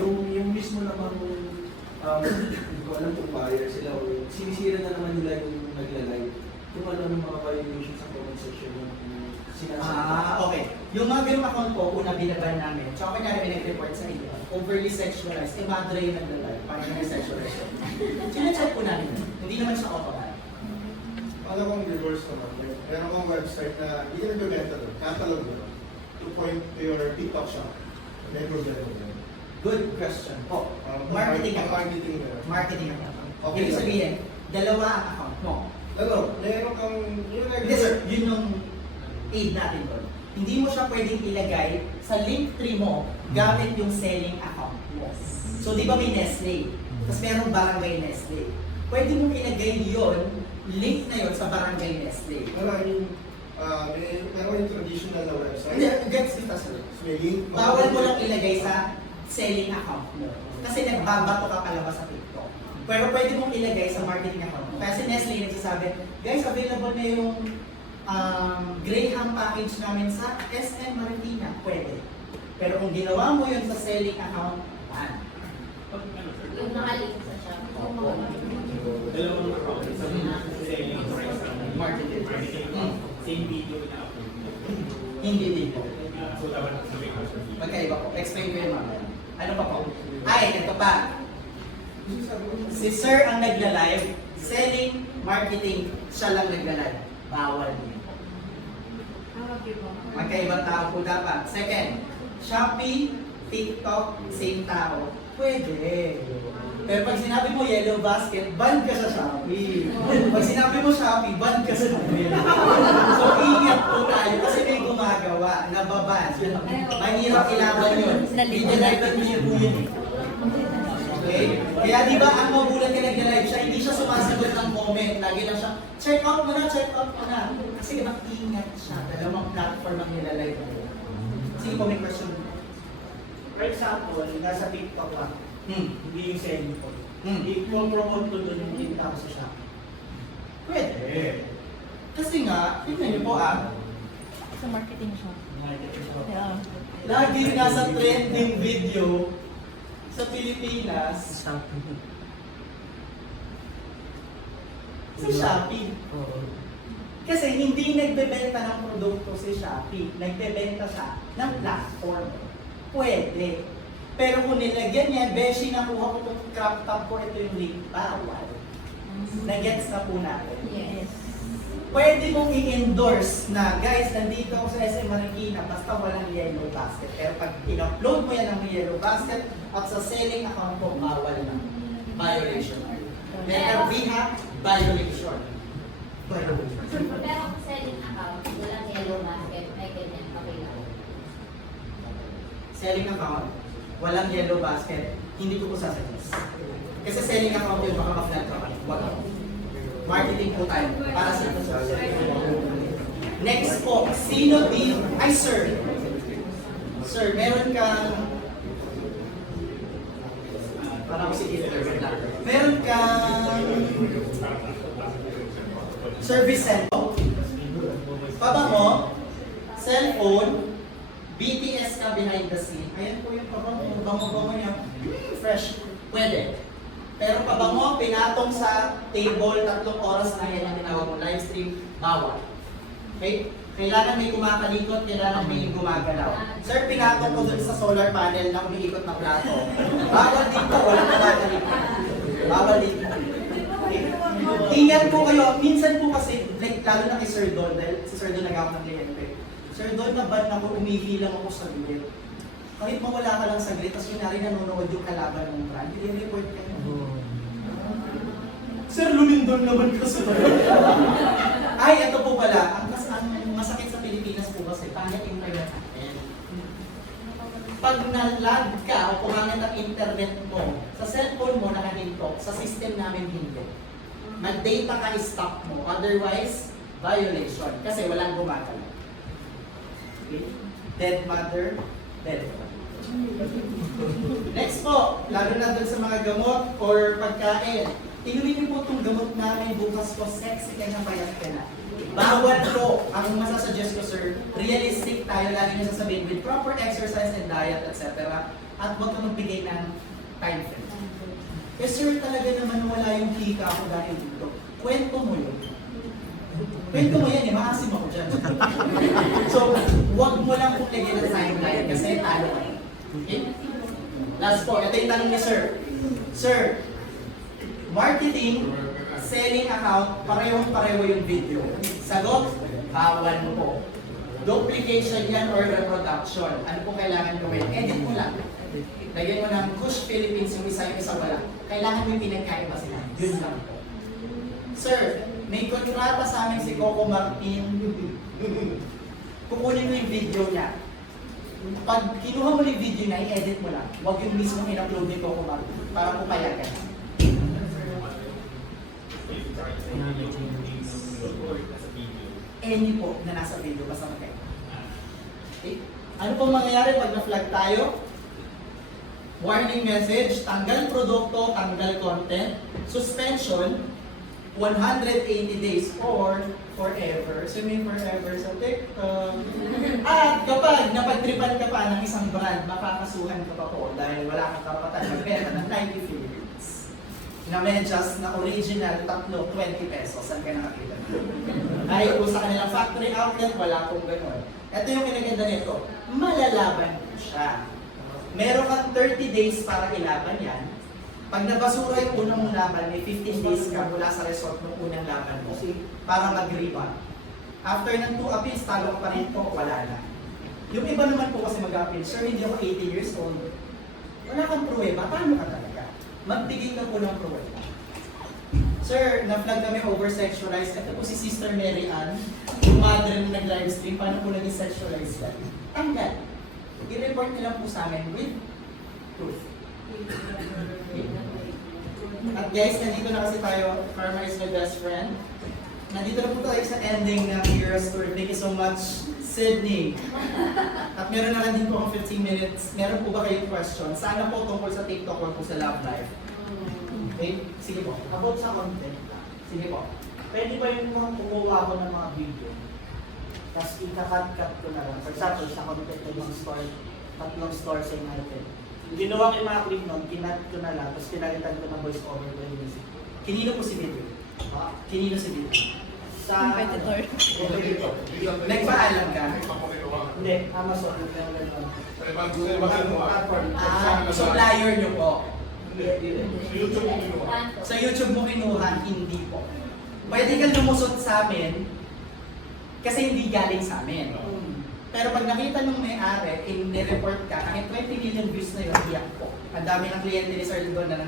yung mismo naman hindi ko alam kung buyer sila o sinisira na naman nila yung nagla-live. Kung ano ng mga violations sa comment section yung sinasabi. Okay. Yung mga ganung account po, una binaban namin. Tsaka kanyari pinag-report sa inyo, overly sexualized, madre yung nagla-live, parang yung sexualized. Sinacheck po namin, hindi naman siya autoban. Ano kong reverse naman? Meron kong website na hindi na nabibenta doon. Catalog doon. To point to your TikTok shop. May problema doon. Good question po. Marketing account. Marketing na. Marketing account. Okay. Ibig sabihin, dalawa ang account mo. Meron kang... Hindi sir, yun yung aid natin doon. Hindi mo siya pwedeng ilagay sa link tree mo gamit yung selling account mo. So di ba may Nestle? Tapos meron barangay Nestle. Pwede mong ilagay yon link na yon sa barangay Nestle. Meron yung traditional na website. Hindi, gets kita sir. May link. Bawal mo lang ilagay sa selling account mo. Kasi nagbabato ka palabas sa TikTok. Pero pwede mong ilagay sa marketing account mo. Kasi Nestle nagsasabi, guys, available na yung Graham package namin sa SM Marikina. Pwede. Pero kung ginawa mo yun sa selling account, ban. Yung nakalink sa shop. Dalawang account, isang selling price ng Marketing. same video na upload. Hindi din po. So dapat sabihin ko siya. Magkaiba po. Explain ko yun mamaya. Ano pa po? Ay, ito pa. Si Sir ang nagla-live, selling, marketing, siya lang nagla-live. Bawal din. Magkaibang tao po dapat. Second, Shopee, TikTok, same tao. Pwede. Pero pag sinabi mo yellow basket, ban ka sa Shopee. Pag sinabi mo Shopee, ban ka sa Shopee. So ingat po tayo kasi may gumagawa, nababan. Mahirap ilaban yun. Hindi-live niyo po yun eh. Okay? Kaya di ba ang magulat ka nag-live siya, hindi siya sumasagot ng comment. Lagi lang siya, check out mo na. Kasi mag-ingat siya. Dalawang platform ang nilalive mo. Sige po, may question. For example, nasa TikTok lang, hindi yung selling ko. Hmm. I-promote ko doon yung tinta ko sa shop. Pwede. Kasi nga, tignan niyo po Sa marketing siya. Yeah. lagi nasa trending video, sa Pilipinas, sa Shopee. Kasi hindi nagbebenta ng produkto si Shopee, nagbebenta siya ng platform. Pwede. Pero kung nilagyan niya, beshi, nakuha ko itong crop top ko, ito yung link, bawal. Nagets na po natin. Yes. Pwede mong i-endorse na, guys, nandito ako sa SM Marikina, basta walang yellow basket. Pero pag in-upload mo yan ng yellow basket, at sa selling account ko, bawal na. Violation. Pero we have violation. Violation. Pero kung selling account, walang yellow basket, may ganyan, okay lang. Selling account, walang yellow basket, hindi ko po sasuggest. Kasi selling account yun, baka ma-flag ka. Wala. Marketing po tayo para sa next po, sino din? Ay, sir. Sir, meron kang parang si interview lang. Meron kang service center. Pabango, cellphone, BTS ka behind the scene. Ayan po yung pabango niya. Fresh. Pwede. Pero pabango, pinatong sa table, 3 oras na yan ang tinawag mo live stream, bawal. Okay? Kailangan may kumakalikot, kailangan may gumagalaw. Sir, pinatong ko dun sa solar panel na umiikot na plato. Bawal dito, walang kumakalikot. Bawal dito. Okay. Ingat po kayo, minsan po kasi, like, lalo na kay Sir Don, dahil si Sir Don nag-out ng kliyente. Sir Don, naban ako, umihilang ako sa grid. Kahit mawala ka lang saglit, tapos kunyari nanonood yung kalaban ng brand, i-report ka na. Sir, lumindol naman kasi. Ay, ito po pala, ang masakit sa Pilipinas po kasi, pangit internet natin. Pag na-lag ka o pumangit ang internet mo, sa cellphone mo nakahintok, sa system namin hindi. Mag-data ka i-stop mo, otherwise, violation. Kasi walang gumagalaw. Okay? Dead mother, dead father. Next po, lalo na dun sa mga gamot or pagkain. Inumin niyo po itong gamot namin bukas po, sexy ka na, payat ka na. Bawal po, ang masasuggest ko sir, realistic tayo, lagi niyo sasabihin with proper exercise and diet, etc. At huwag ka magbigay ng time frame. Kasi sir, talaga naman wala yung hika ko dahil dito. Kwento mo yun. Kwento mo yan eh, maasim ako dyan. So, huwag mo lang kung lagyan ng timeline kasi talo ka. Okay? Last po, ito yung tanong ni sir. Sir, marketing, selling account, parehong-pareho yung video. Sagot, bawal mo po. Duplication yan or reproduction. Ano po kailangan gawin? Edit mo lang. Lagyan mo ng Kush Philippines, yung isa wala. Kailangan mo yung pinagkaiba sila. Yun lang po. Sir, may kontrata sa amin si Coco Martin. Kukunin mo yung video niya. Pag kinuha mo yung video niya, i-edit mo lang. Huwag yung mismo in-upload ni Coco Martin para pupayagan. Any po na nasa video, basta mag-edit. Okay? Ano pong mangyayari pag na-flag tayo? Warning message, tanggal produkto, tanggal content, suspension, 180 days or forever. So may forever sa TikTok. At kapag napagtripan ka pa ng isang brand, makakasuhan ka pa po dahil wala kang karapatan magbenta ng 90 Philippines. Na medyas na original, 20 pesos. Saan ka nakakita? Ay, kung sa kanilang factory outlet, wala pong gano'n. Ito yung kinaganda nito. Malalaban po siya. Meron kang 30 days para ilaban yan. Pag nabasura yung unang mong laban, may 15 days ka mula sa resort ng unang laban mo para mag-rebound. After ng 2 appeals, talo ka pa rin po, wala na. Yung iba naman po kasi mag-appeal, sir, hindi ako 80 years old. Wala kang pruweba, paano ka talaga? Magbigay ka po ng pruweba. Sir, na-flag kami over-sexualized. Ito po si Sister Mary Ann, yung mother na nag-live stream, paano po naging sexualized yan? Tanggal. I-report nila po sa amin with proof. At guys, nandito na kasi tayo. Karma is my best friend. Nandito na po tayo sa ending ng Heroes Tour. Thank you so much, Sydney. At meron na lang din po ang 15 minutes. Meron po ba kayong question? Sana po tungkol sa TikTok or po sa Love Life. Okay? Sige po. About sa content, Sige po. pwede ba yung mga kumuha ko ng mga video? Tapos ika-cut-cut ko na lang. For example, sa content na yung store, 3 stores in item. Ginawa ko yung mga clip nun, kinat ko na lang, tapos pinalitan ko ng voice over ko yung music. Kinino po si Video? Kinino si Video? Sa... Competitor. Nagpaalam ka? Hindi, Amazon. Pero ganun. Platform. Supplier nyo po. YouTube mo kinuha. Sa YouTube mo kinuha, hindi po. Pwede kang lumusot sa amin kasi hindi galing sa amin. Pero pag nakita nung may-ari, in-report ka, kahit 20 million views na yun, iyak po. Ang dami ng kliyente ni Sir Lidon na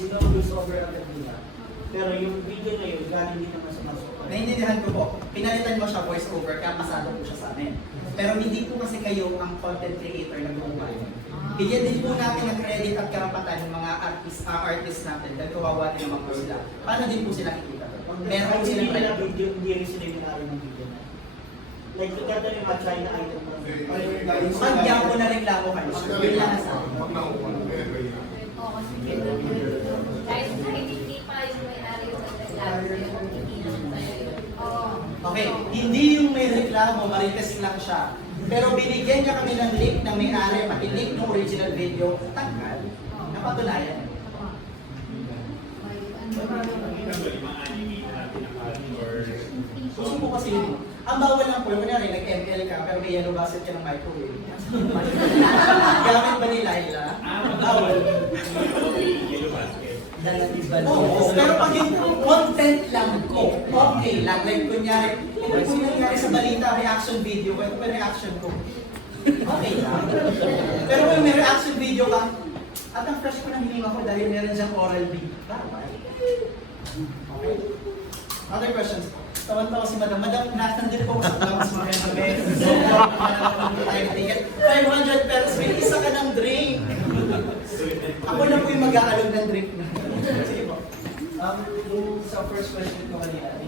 Yun ang voice over agad nila. Pero yung video na yun, galing din naman sa Amazon. Naiintindihan ko po, pinalitan mo siya voice over, kaya pasado po siya sa amin. Pero hindi po kasi kayo ang content creator na gumawa yun. Bigyan din po natin ng credit at karapatan ng mga artist natin dahil kawawa din naman po sila. Paano din po sila kikita? Meron po Hindi silang nila video, hindi rin sila yung ari ng video na. Like, kaganda yung mga China item na. Pagyan po na reklamo kayo. Yun lang sa akin. Pag nakuha, Oo, kasi kahit hindi pa yung may-ari yung naglalaro, hindi naman tayo yun. Oo. Okay, hindi yung may reklamo, marites lang siya. Pero binigyan niya kami ng link ng may-ari, pati link ng original video, tanggal. Napatunayan. Gusto mo kasi yun. Ang bawal lang po, kunyari nag-ML ka, pero may yellow basket ka ng microwave. Gamit ba ni Laila? Bawal. Oo, pero pag yung content lang ko, okay lang. Like kunyari, ito po yung nangyari sa balita, reaction video ko, ito pa yung reaction ko. Okay lang. Pero kung may reaction video ka, at ang fresh ko ng hininga ko dahil meron diyang oral B. Bawal. Okay. Other questions po? Tawan-tawa si Madam. Madam, nandun po sa clubs mga gabi. So, tayo ticket. 500 pesos, may isa ka ng drink. Ako na po yung mag-aalog ng drink na. Sige po. Yung sa first question ko kanina,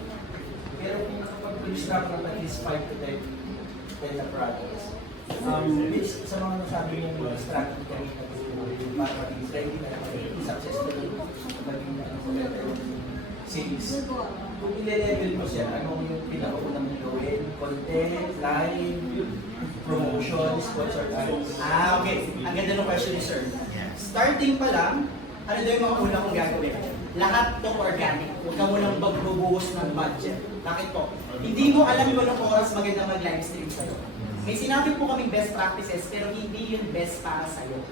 pero kung nakapag-produce na ako ng at least 5 to 10 na products, which sa mga nasabi niyo yung strategy kanina para maging ready na successful maging series. Kung ile-level mo siya, ano yung pinakaunang gawin? Content, live, promotion, sponsor ads. Okay. Ang ganda ng question ni Sir. Starting pa lang, ano daw yung mga una kong gagawin? Lahat to organic. Huwag ka munang magbubuhos ng budget. Bakit po? Hindi mo alam kung anong oras maganda mag-live stream sa'yo. May sinabi po kaming best practices, pero hindi yun best para sa'yo.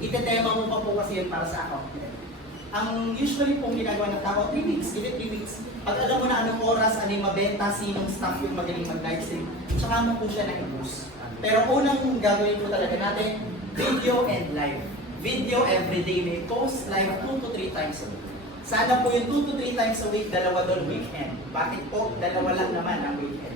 Itetema mo pa po kasi yun para sa account nila. Ang usually pong ginagawa ng tao, 3 weeks, give it 3 weeks. Pag alam mo na anong oras, ano yung mabenta, sinong staff yung magaling mag-live stream, tsaka mo po siya na-i-boost. Pero unang gagawin po talaga natin, video and live. Video everyday, may post live 2 to 3 times a week. Sana po yung 2 to 3 times a week, dalawa doon weekend. Bakit po? Dalawa lang naman ang weekend.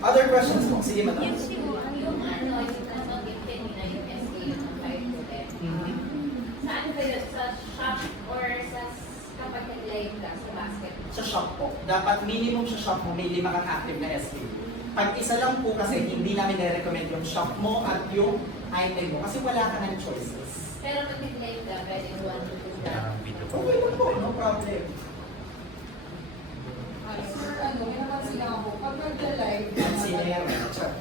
Other questions po? Sige, madam. Yung ano, yung nabanggit nila yung SK yung 5 to 10. Saan ba yun? Sa shop or sa kapag nag-live ka sa basket? Sa shop po. Dapat minimum sa shop mo, may 5 kang active na SK. Pag isa lang po kasi, hindi namin nare-recommend yung shop mo at yung item mo kasi wala ka ng choices. Pero pag nag-live ka, pwede 1 to 2 ka. Okay lang po, no problem. Sir, ano, may napansin ako, pag nag-live,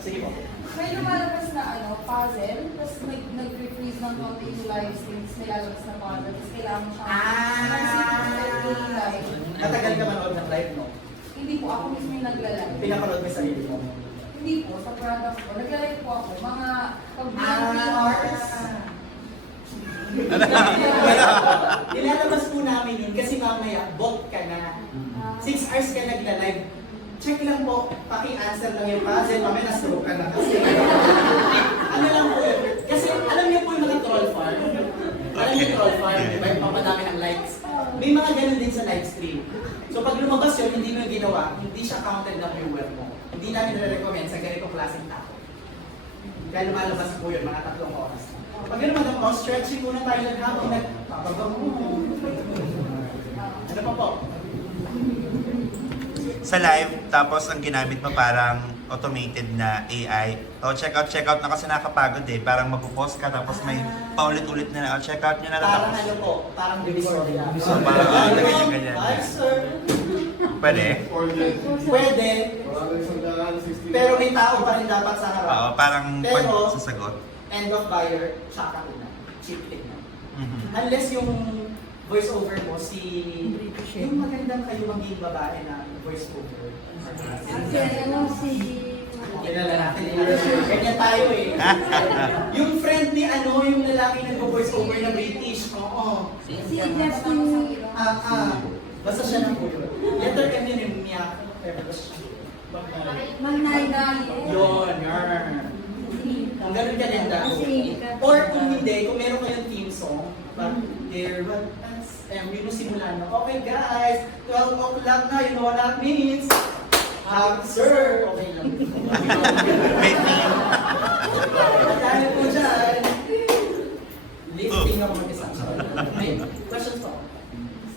Sige po. may lumalabas na puzzle, tapos nag-freeze ng konti yung live streams, may lalabas na puzzle, tapos kailangan mo siyang live. Matagal ka manood ng live mo? Hindi po, ako mismo yung nagla-live. Pinapanood mo yung sarili mo? Hindi po, sa product ko. Nagla-live po ako, mga pag 3 hours. Nilalabas po namin yun kasi mamaya bot ka na. 6 hours ka nagla-live. Check lang po, paki-answer lang yung puzzle, mamaya na-stroke ka na kasi. Ano lang po yun? Kasi alam niyo po yung mga troll farm. Alam niyo troll farm, di ba? Yung papadami ng likes. May mga ganun din sa live stream. So pag lumabas yun, hindi mo yung ginawa, hindi siya counted na viewer mo. Hindi namin nare-recommend sa ganitong klaseng tao. Kaya lumalabas po yun, mga 3 oras. Pag yun naman, stretching muna tayo lang habang nagpapabang mo. Ano pa po? Sa live, tapos ang ginamit mo parang automated na AI. O, check out na kasi nakakapagod eh. Parang magpo-post ka tapos may paulit-ulit na check out nyo na Parang tapos. ano po, parang divisoria. Parang ganyan. Ay, sir. Pwede? Or just, Pwede. wala lang 160 Pero may tao pa rin dapat sa harap. Oo, parang Pero- pag sasagot. End of buyer, tsaka una. Cheap tignan. Mhm. Unless yung voice over mo, yung magandang kayo maging babae na voice over. Kilala natin yun. Ganyan tayo eh. Yung friend ni yung lalaki nag-voice over na British. Oo. Si Justin. Basta siya ng pulo. Letter M yun yung Mia. Pero basta siya. Magnay. Yun, yarn. Ang ganun ka din Or kung hindi, kung meron kayong team song, there was yun yung simulan na, okay guys, 12 o'clock na, you know what that means? Happy sir! Okay lang. May team. Dahil po dyan, lifting ako mag-isa. May questions po?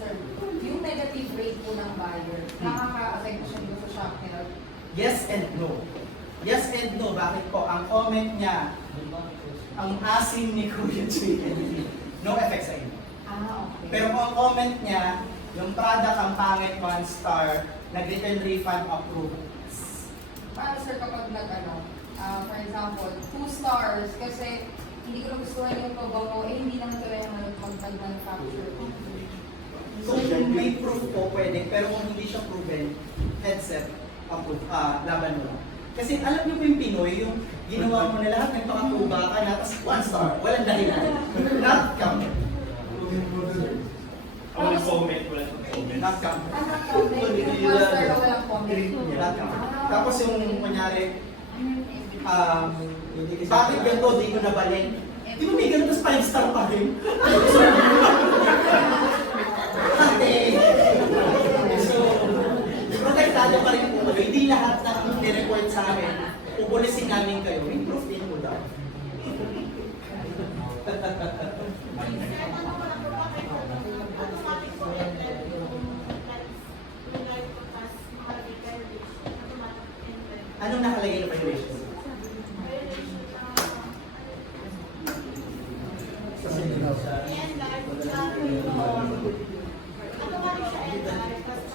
Sir, yung negative rate po ng buyer, nakaka-affect po siya dito sa shop nila. Yes and no. Yes and no. Bakit po? Ang comment niya, ang asim ni Kuya Chicken, no effect sa inyo. Okay. Pero kung ang comment niya, yung product ang pangit 1 star, nag-return refund approved. Paano sir kapag for example, 2 stars kasi hindi ko nagustuhan yung pabango, hindi naman talaga mag-manufacture. Kung may proof po pwede, pero kung hindi siya proven, headset, approve, laban mo lang. Kasi alam niyo po yung Pinoy, yung ginawa mo na lahat, nagpakatuba ka na, tapos 1 star, walang dahilan. Not counted. Ako nag-comment, wala nang comment. Not counted. Ano comment? Yung 1 star na walang comment. Not counted. Tapos yung kunyari, bakit ganito, di ko nabalik? Di ba may ganito, tapos 5 star pa rin? Ate! So, protektado pa rin po kayo. Hindi lahat ng ni-report sa amin, pupulisin namin kayo. Improve din po daw. Anong nakalagay na violation?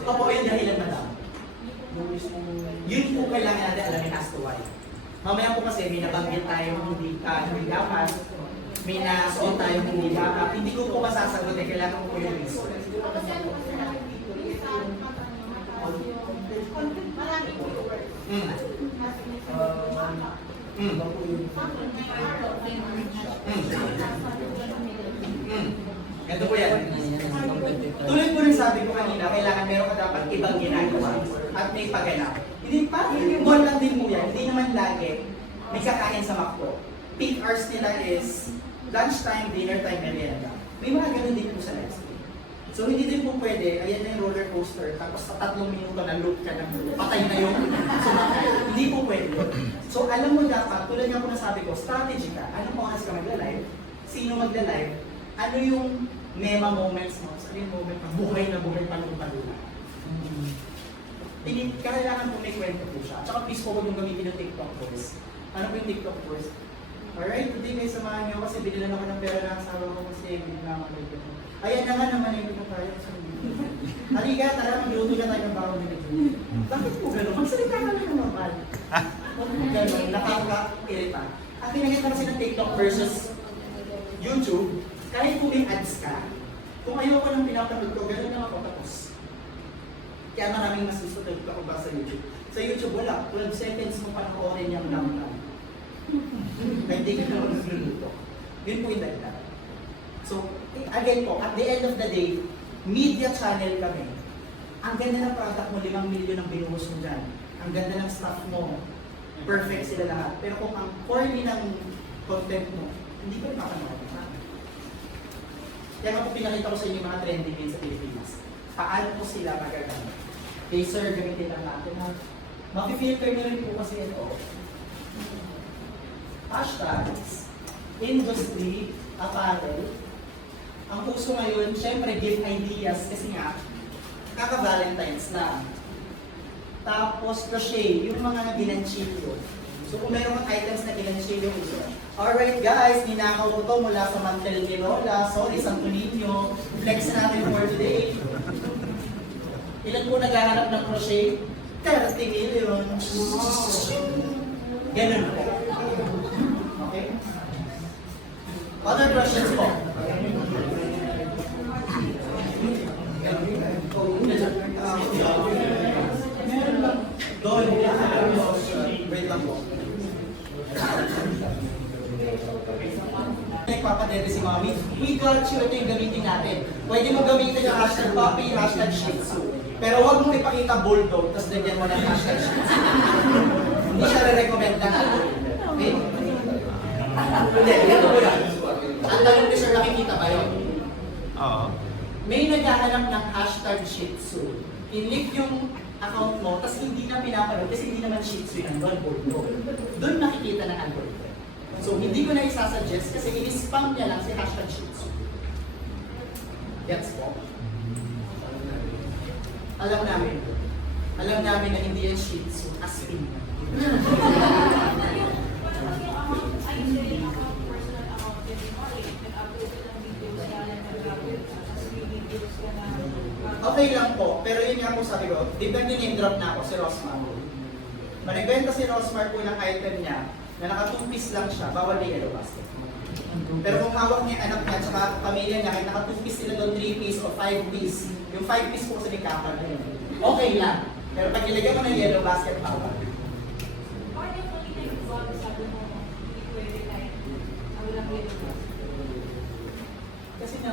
Opo, yung dahilan madam. Yun po kailangan natin alamin as to why. Mamaya po kasi may nabanggit tayo hindi dapat, may nasuot tayo hindi dapat. Hindi ko po masasagot eh, kailangan ko po yung resource. Ganito po yan. Tuloy po rin sabi ko kanina, kailangan meron ka dapat ibang ginagawa at may pagganap. Hindi pa, yung mall lang din po yan. Hindi naman lagi may kakain sa McDo. Peak hours nila is lunchtime, dinner time, merienda. May mga ganun din po sa next day. So hindi din po pwede, ayan na yung roller coaster, tapos sa 3 minuto na loop ka ng patay na yung sumakay. Hindi po pwede. So alam mo dapat, tulad nga po nasabi ko, strategy ka. Anong oras ka magla-live? Sino magla-live? Ano yung mema moments mo? Sabihin moment na buhay palong-palula. Kailangan po may kwento po siya. Tsaka please po huwag yung gamitin ng TikTok post. Ano po yung TikTok post? Alright, today guys, samahan niyo kasi binilan ako ng pera ng asawa ko kasi hindi na ako nalito. Ayan na nga naman yung ito tayo sa video. Halika, tara, magluto na tayo ng bawang nilito. Bakit po gano'n? Magsalita ka lang ng normal. Huwag po gano'n, nakaka-irita. Ang tinagit kasi ng TikTok versus YouTube, kahit kung may ads ka, kung ayaw ko ng pinapanood ko, gano'n lang ako tapos. Kaya maraming mas gusto ko ba sa YouTube. Sa YouTube, wala. 12 seconds mo panoorin yung lang. Hindi ka naman nagluluto. Yun po yung dagdag. So, again po, at the end of the day, media channel kami. Ang ganda ng product mo, 5 milyon ang binuhos mo dyan. Ang ganda ng staff mo. Perfect sila lahat. Pero kung ang core ng content mo, hindi ko makakanood. Kaya nga po pinakita ko sa inyo yung mga trending din sa Pilipinas. Paano po sila magagamit? Okay, sir, gamitin lang natin ha. Mag-filter nyo rin po kasi ito. Hashtags, industry, apparel. Ang puso ngayon, syempre give ideas kasi nga, kaka-Valentine's na. Tapos crochet, yung mga ginanchilyo. So kung meron kang items na ginanchilyo, alright guys, ninakaw ko to mula sa Mantel Mirola. Sorry, Santo Niño. Flex natin for today. Ilan po naghahanap ng crochet? 30 million. Ganun po. Okay? Other questions po? Meron lang. Doon. Wait lang po. Nagpapadede si Mami. We got you. Ito yung gamitin natin. Pwede mo gamitin yung hashtag puppy, hashtag shih tzu. Pero huwag mong ipakita bulldog, tapos lagyan mo ng hashtag shih tzu. Hindi siya re-recommend na natin. Okay? Hindi, ganito ko lang. Ang tanong ni sir, nakikita ba yun? Oo. May naghahanap ng hashtag shih tzu. I-link yung account mo, tapos hindi na pinapanood kasi hindi naman shih tzu yung bulldog. Doon makikita ng algorithm. So, hindi ko na isasuggest kasi i-spam niya lang si hashtag shih tzu. Gets po? Alam namin na hindi yan shih tzu, aspin. Okay lang po, pero yun nga po sabi ko, di ba name drop na ako si Rosmar? Manigbenta si Rosmar po ng item niya na naka 2 piece lang siya, bawal may yellow basket. Pero kung hawak niya anak niya at saka pamilya niya, kahit naka 2 piece sila doon, 3 piece o 5 piece, yung 5 piece po kasi may kapal na yun. Okay lang. Pero pag ilagay mo ng yellow basket, bawal. Kasi nga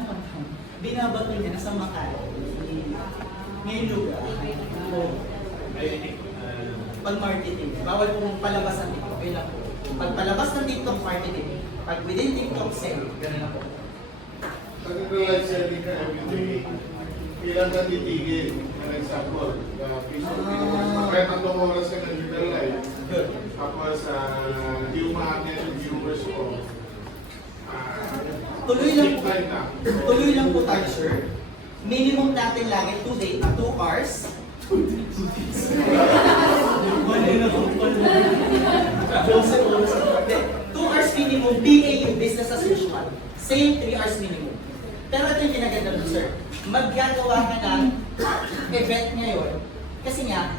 binabato niya nasa Makati. Ngayon lugar. Pag marketing, bawal pong palabas ng TikTok. Okay lang po. Pag palabas ng TikTok, marketing. Pag within TikTok, sale. Ganun na po. Pag nag-live selling ka everyday, kailan ka titigil? For example, kahit 3 oras ka nag-live, Good. tapos hindi umaakit yung viewers ko, Tuloy lang po tayo, sir. Minimum natin lagi 2 hours. 2 hours minimum, BAU, business as usual. Same 3 hours minimum. Pero ito yung kinaganda mo, sir. Maggagawa ka ng event ngayon. Kasi nga,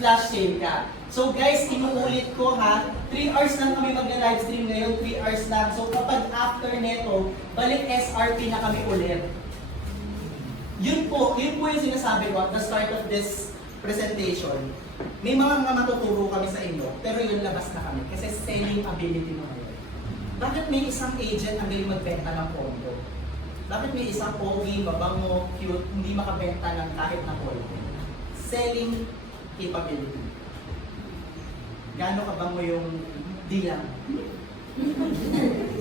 flash sale ka. So guys, inuulit ko ha, 3 hours lang kami mag-live stream ngayon, 3 hours lang. So kapag after neto, balik SRP na kami ulit. Yun po yung sinasabi ko at the start of this presentation. May mga matuturo kami sa inyo, pero yun labas na kami kasi selling ability mo ngayon. Bakit may isang agent ang galing magbenta ng condo? Bakit may isang pogi, mabango, cute, hindi makabenta ng kahit na condo? Selling capability. Gaano ka bang mo yung dilang?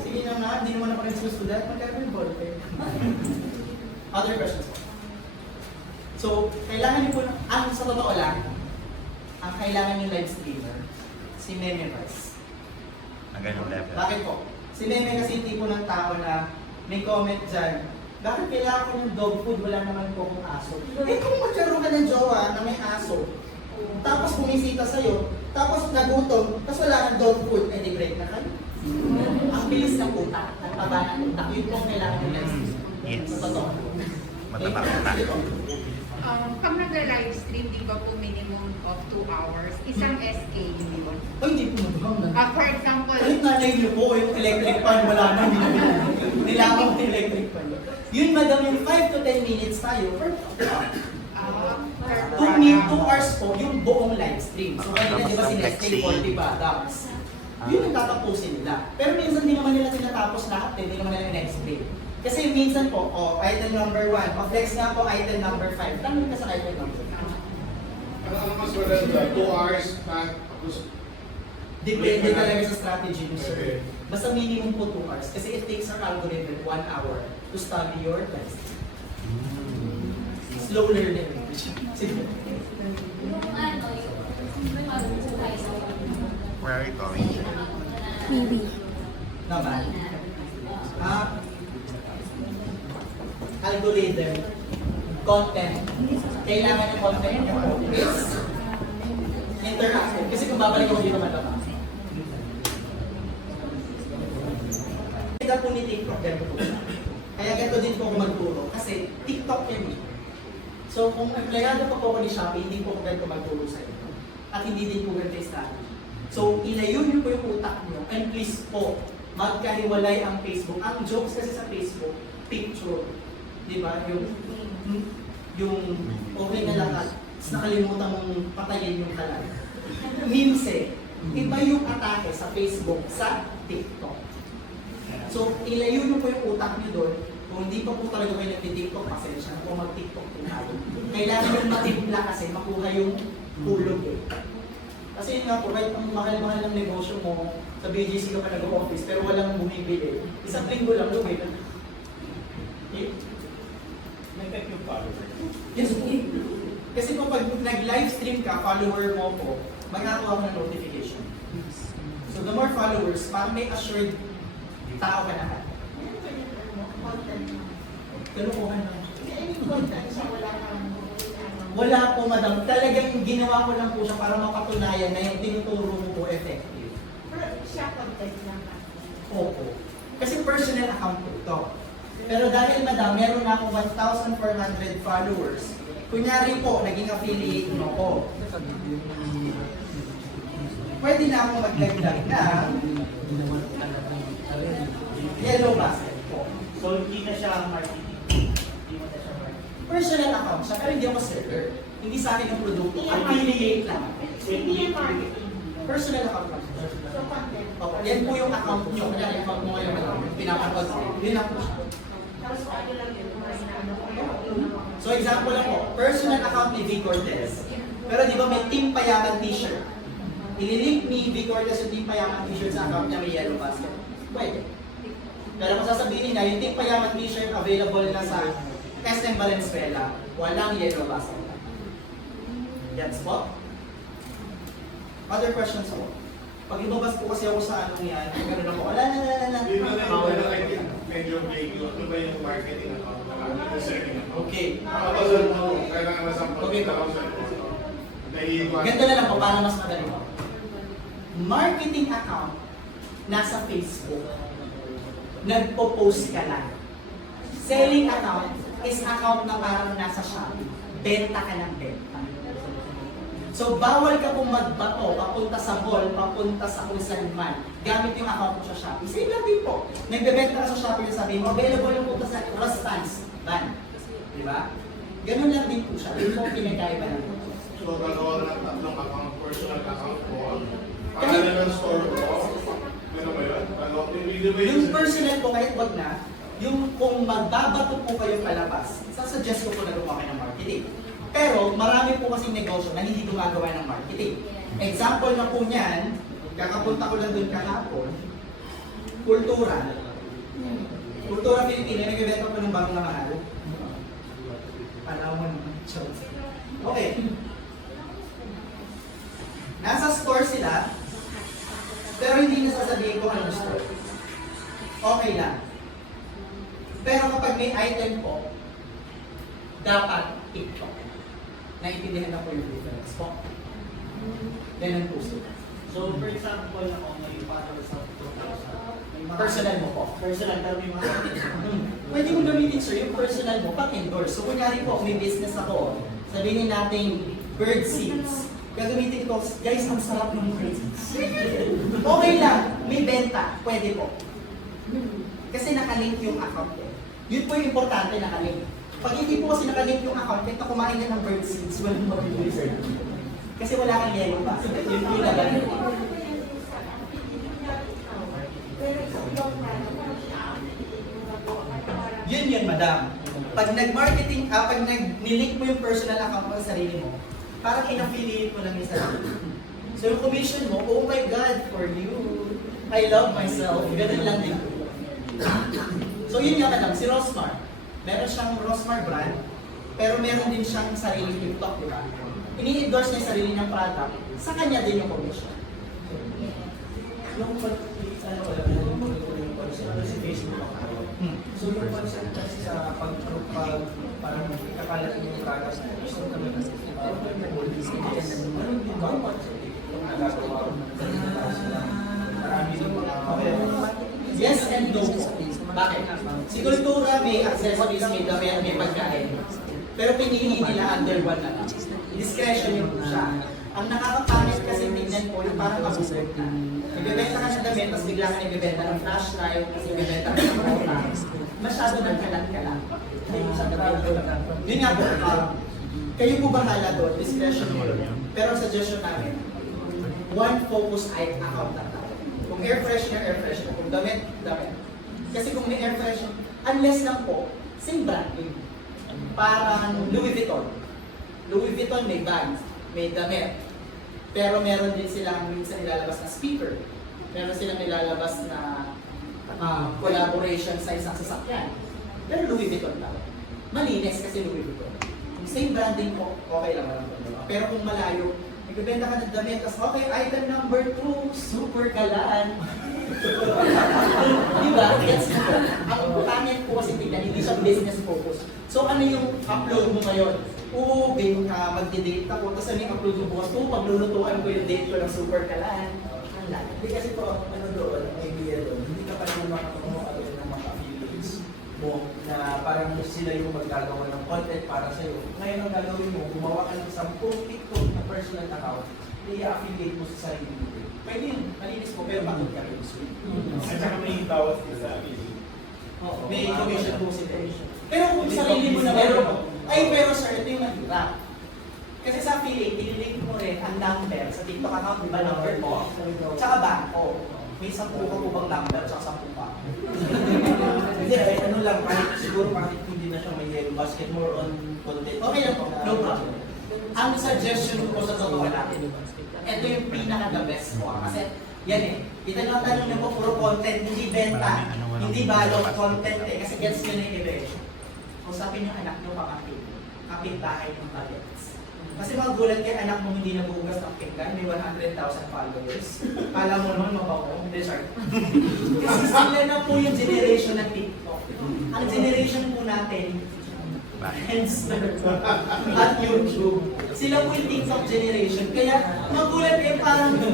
Sige na nga, hindi naman ako nagsusulat. Magkakaroon yung ballpen. Other questions po? So, kailangan niyo po, sa totoo lang, ang kailangan yung live streamer, si Meme Rice. Ang ganung level. Bakit po? Si Meme kasi yung tipo ng tao na may comment dyan, bakit kailangan ko yung dog food, wala naman po akong aso? Eh kung magkaroon ka ng jowa na may aso, tapos bumisita sa'yo, tapos nagutom, tapos wala kang dog food, eh di break na kayo. Ang bilis ng utak, ang taba ng utak, yun po ang kailangan ng live stream. Yes. Totoo. Mataba utak. Pag nag-live stream, di ba po minimum of 2 hours? Isang SK yun. Ay, hindi po madugam na. For example, Kahit nanay niyo po, yung electric fan, wala na, hindi na nilamang yung electric fan. Yun, madam, yung 5 to 10 minutes tayo, per 2 hours po, yung buong live stream. So, kanina, di ba sinestay 40 products? Yun ang tatapusin nila. Pero minsan, di naman nila tinatapos lahat, hindi naman nila in-explain. Kasi minsan po, item number 1, flex nga po item number 5. Tanong ka sa item number 5. ano mas maganda? 2 hours na tapos Depende talaga sa strategy mo, sir. Okay. Basta minimum po 2 hours. Kasi it takes our algorithm 1 hour to study your test. Slow learning. Sige. Where are you going? Maybe. Naman. Algorithm. Content. Kailangan yung content niyo is interactive. Kasi kung babalik ako dito matama. Kaya po ni TikTok, ganito po. Kaya ganito din po ako magturo. Kasi TikTok yan eh. So So kung empleyado pa po ako ni Shopee, hindi po ako ganito magtulong sa inyo. At hindi din po ganito yung strategy. So ilayo niyo po yung utak niyo and please po, magkahiwalay ang Facebook. Ang jokes kasi sa Facebook, picture. Di ba? Yung okay na lang at nakalimutan mong patayin yung kalan. Memes eh. Iba yung atake sa Facebook, sa TikTok. So, ilayo nyo po yung utak nyo doon. Kung hindi pa po talaga kayo nag-TikTok, pasensya na po mag-TikTok po tayo. Kailangan yung matimpla kasi makuha yung hulog eh. Kasi yun nga po, kahit ang mahal-mahal ng negosyo mo, sa BGC ka pa nag-office, pero walang bumibili. Isang linggo lang, lumay na. Nag-tech yung follower. Yes, kasi kung pag nag-livestream ka, follower mo po, magkakakuha mo ng notification. So the more followers, parang may assured tao ka na. Kalukuhan lang. Wala po, madam. Talagang ginawa ko lang po siya para mapatunayan na yung tinuturo mo po effective. Opo. Kasi personal account po ito. Pero dahil madam, meron na ako 1,400 followers. Kunyari po, naging affiliate mo ko. Pwede na akong magdagdag na yellow basket po. So, hindi na siya marketing. Hindi mo na siya marketing. Personal account siya, pero hindi ako seller. Hindi sa akin ang produkto. Affiliate lang. Hindi yan marketing. Personal account lang siya. So, content. Opo, yan po yung account nyo. Kaya yung account mo ngayon, pinapanood ko. Yun lang po siya. Tapos, ano lang yun, mga inaano ko. So example lang po, personal account ni V. Cortez. Pero di ba may Team Payaman t-shirt? Ililink ni V. Cortez yung Team Payaman t-shirt sa account niya, may yellow basket. Pwede. Pero kung sasabihin niya, yung Team Payaman t-shirt available na sa SM Valenzuela, walang yellow basket. Gets po? Other questions po? Pag lumabas po kasi ako sa anong yan, gano'n ako, wala na. Dito na yung medyo vague. Ano ba yung marketing account na lang? Yung selling account. Okay. Nakapasal mo, kailangan na sample. Okay po. Naiiwan. Ganito na lang po, para mas madali po. Marketing account, nasa Facebook. Nagpo-post ka lang. Selling account is account na parang nasa Shopee. Benta ka ng benta. So, bawal ka pong magbato, papunta sa mall, papunta sa kung saan man, gamit yung account mo sa Shopee. Same lang din po. Nagbebenta ka sa Shopee, sabi mo, available yung punta sa Rustans, ban. Di ba? Ganun lang din po siya. Yun po pinagkaiba lang po. So, gagawa ng tatlong account, personal account ko. Pangalan ng store ko. Ano ba yun? Yung personal po, kahit wag na, yung kung magbabato po kayo palabas, sasuggest ko po na gumawa kayo ng marketing. Pero marami po kasing negosyo na hindi gumagawa ng marketing. Example na po niyan, kakapunta ko lang doon kahapon, Kultura. Kultura Pilipina, nagbibenta po ng bagong na mahal. Panahon naman. Okay. Nasa store sila, pero hindi nasasabihin ko anong store. Okay lang. Pero kapag may item po, dapat TikTok. Naintindihan na po yung difference po. Ganun po sila. So, for example, ako may followers of 2,000. Personal mo po. Personal, pero may mga Pwede mong gamitin sir, yung personal mo, pang-endorse. So, kunyari po, may business ako, sabihin natin, bird seeds. Gagamitin ko, guys, ang sarap ng bird seeds. Okay lang, may benta, pwede po. Kasi nakalink yung account eh. Yun po yung importante, nakalink. Pag hindi po kasi nakalink yung account, kahit na kumain ka ng bird seeds, walang mabibili sir. Kasi wala kang yellow basket. Yun yung nagalink. Yun, madam. Pag nag-marketing, pag nag-link mo yung personal account mo sa sarili mo, parang in-affiliate mo lang yung sarili. So yung commission mo, oh my God, for you. I love myself. Ganun lang din. So yun nga, madam, si Rosmar. Meron siyang Rosmar brand, pero meron din siyang sariling TikTok, di ba? Ini-endorse niya yung sarili niyang product, sa kanya din yung commission. yung si Facebook account. So yung concept kasi sa parang kakalat yung kagas na gusto kami kasi meron din ba concept yung nagagawa ko marami din mga Yes and no po. Bakit? Si Kultura may accessories, may damit, may pagkain. Pero pinili nila under one na lang. Discretion yun po siya. Ang nakakapangit kasi tignan po yung parang kabusog. Nagbebenta ka ng damit, tapos bigla ka nagbebenta ng flashlight, tapos nagbebenta ka ng mota. Masyado ng kalat-kalat. Yun nga po, kayo po bahala doon, discretion po yun. Pero ang suggestion namin, one focus account na tayo. Kung air freshener, kung damit. Kasi kung may air freshener, unless lang po, same branding. Parang Louis Vuitton. Louis Vuitton may bag, may damit. Pero meron din silang minsan nilalabas na speaker. Meron silang nilalabas na collaboration sa isang sasakyan. Pero Louis Vuitton lang. Malinis kasi Louis Vuitton. Kung same branding po, okay lang naman po. Pero kung malayo, nagbebenta ka ng damit, tapos okay, item number 2, super kalaan. Diba? Gets mo po. Ang pangit po kasi tignan, hindi siya business focus. So ano yung upload mo ngayon? Magdi-date ako, tapos ano yung upload mo bukas? Paglulutuan ko yung date ko ng super kalaan. Ang laki. Hindi kasi po, ano doon, ang idea doon, hindi ka pa naman makakumuha agad ng mga affiliates mo na parang sila yung maggagawa ng content para sa'yo. Ngayon ang gagawin mo, gumawa ka ng 10 TikTok na personal account, i-affiliate mo sa sarili mo. Pwede yun, malinis po, pero bakit ka rin sweet? At saka may bawas din sa akin. May commission po sila. Pero kung sarili mo na meron, pero sir, ito yung mahirap. Kasi sa affiliate, nililink mo rin ang number sa TikTok account, di ba number mo? Tsaka bangko. May 10 ka po bang number, tsaka 10 pa. Hindi, ano lang, siguro kahit hindi na siya may yellow basket, more on content. Okay lang po, no problem. Ang suggestion ko sa totoo lang, ito yung pinaka-the best ko. Kasi yan eh, itanong niyo po puro content, hindi benta, hindi balot, content eh. Kasi gets nyo na yung evaluation. Usapin yung anak nyo kapit bahay ng pagets. Kasi magulat kayo, anak mo hindi nabugas ng pinggan, may 100,000 followers. Kala mo naman mabaho, hindi sorry. Kasi sila na po yung generation ng TikTok. Ang generation po natin, Friendster at YouTube. Sila po yung TikTok generation. Kaya magulat kayo parang 3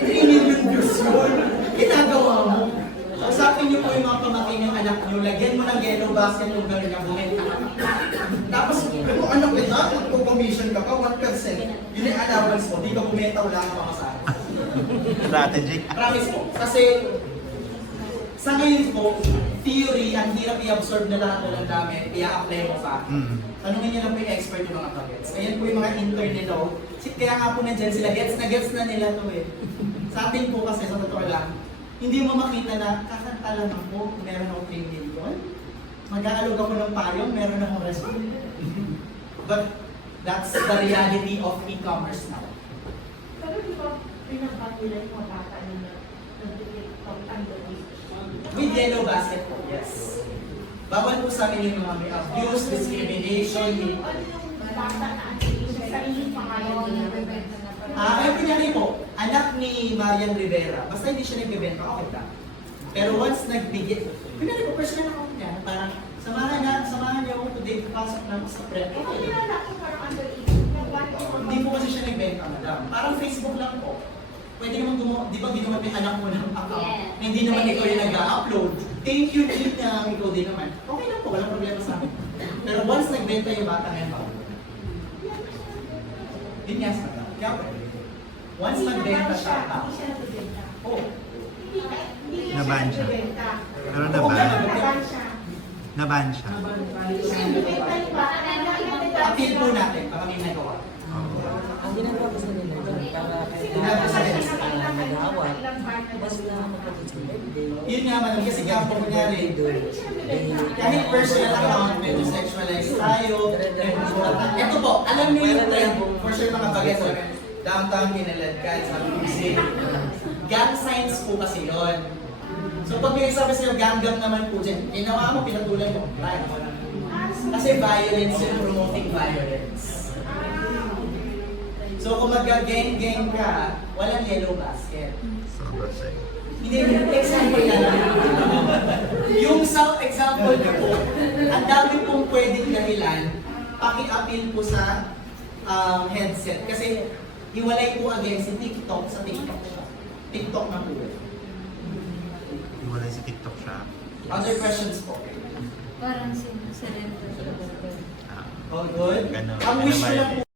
million views yun. Ginagawa mo. Usapin niyo po yung mga pamaking ng anak niyo, lagyan mo ng yellow basket yung gano'n niya, bumenta ka. Tapos, kung anak kita, magpo-commission ka pa, 1%. Yun yung allowance mo, di ka bumenta, wala ka makasahan. Strategy. Promise po. Kasi, sa ngayon po, theory, ang hirap i-absorb na lahat ng dami, i-apply mo pa. Tanungin niyo lang po yung expert yung mga pagets. Ayan po yung mga intern nito. Kaya nga po nandyan sila, gets na nila to eh. Sa atin po kasi, sa totoo lang, hindi mo makita na kakanta lang ako, meron ako 3 million. Mag-aalog ako ng payong, meron akong restaurant. But that's the reality of e-commerce now. Pero di ba pinapat nila yung mga bata na nag-TikTok With yellow basket po, yes. Bawal po sa amin yung mga may abuse, discrimination. Ano yung bata na sarili pangalan nila? Ay, kunyari po, anak ni Marian Rivera, basta hindi siya nagbebenta, okay lang. Pero once nagbigay, kunyari po, personal account niya, parang samahan niya ako today, pasok lang sa prep. Kung nilala ko parang underage, Hindi po kasi siya nagbenta, madam. Parang Facebook lang po. Pwede naman gumawa, di ba ginawa yung anak mo ng account? Yeah. Hindi naman ikaw yung nag-upload. Thank you, niya, ikaw din naman. Okay lang po, walang problema sa akin. Pero once nagbenta yung bata ngayon, bawal. Yun nga sa madam. Kaya pwede. Once nagbenta siya, hindi siya nagbenta. oh. Naban siya. Pero naban siya. Naban siya. Appeal po natin para may nagawa. Ang ginagawa ko sa nila, para mag-awat, basta magkapit sa birthday. Yun nga man, kasi nga po kunyari, kahit personal account, medyo sexualized tayo. Ito po, alam niyo yung trend, for sure mga bagets, downtown, kinaladkad, sa music. Gang signs po kasi yun. So pag may nagsabi sa'yo, gang-gang naman po dyan, ginawa mo, pinatulan mo. Right? Kasi violence yun, promoting violence. So kung mag-gang-gang ka, walang yellow basket. Sobrang sa'yo. Hindi, example na lang. Yung sa example na po, ang dami pong pwedeng dahilan, paki-appeal po sa headset. Kasi hiwalay po again si TikTok sa TikTok siya. TikTok na po. Iwalay si TikTok siya. Other questions po? Parang sinasarento. Ah, All good? Ganun. Ang wish ko Ganun lang ba yun?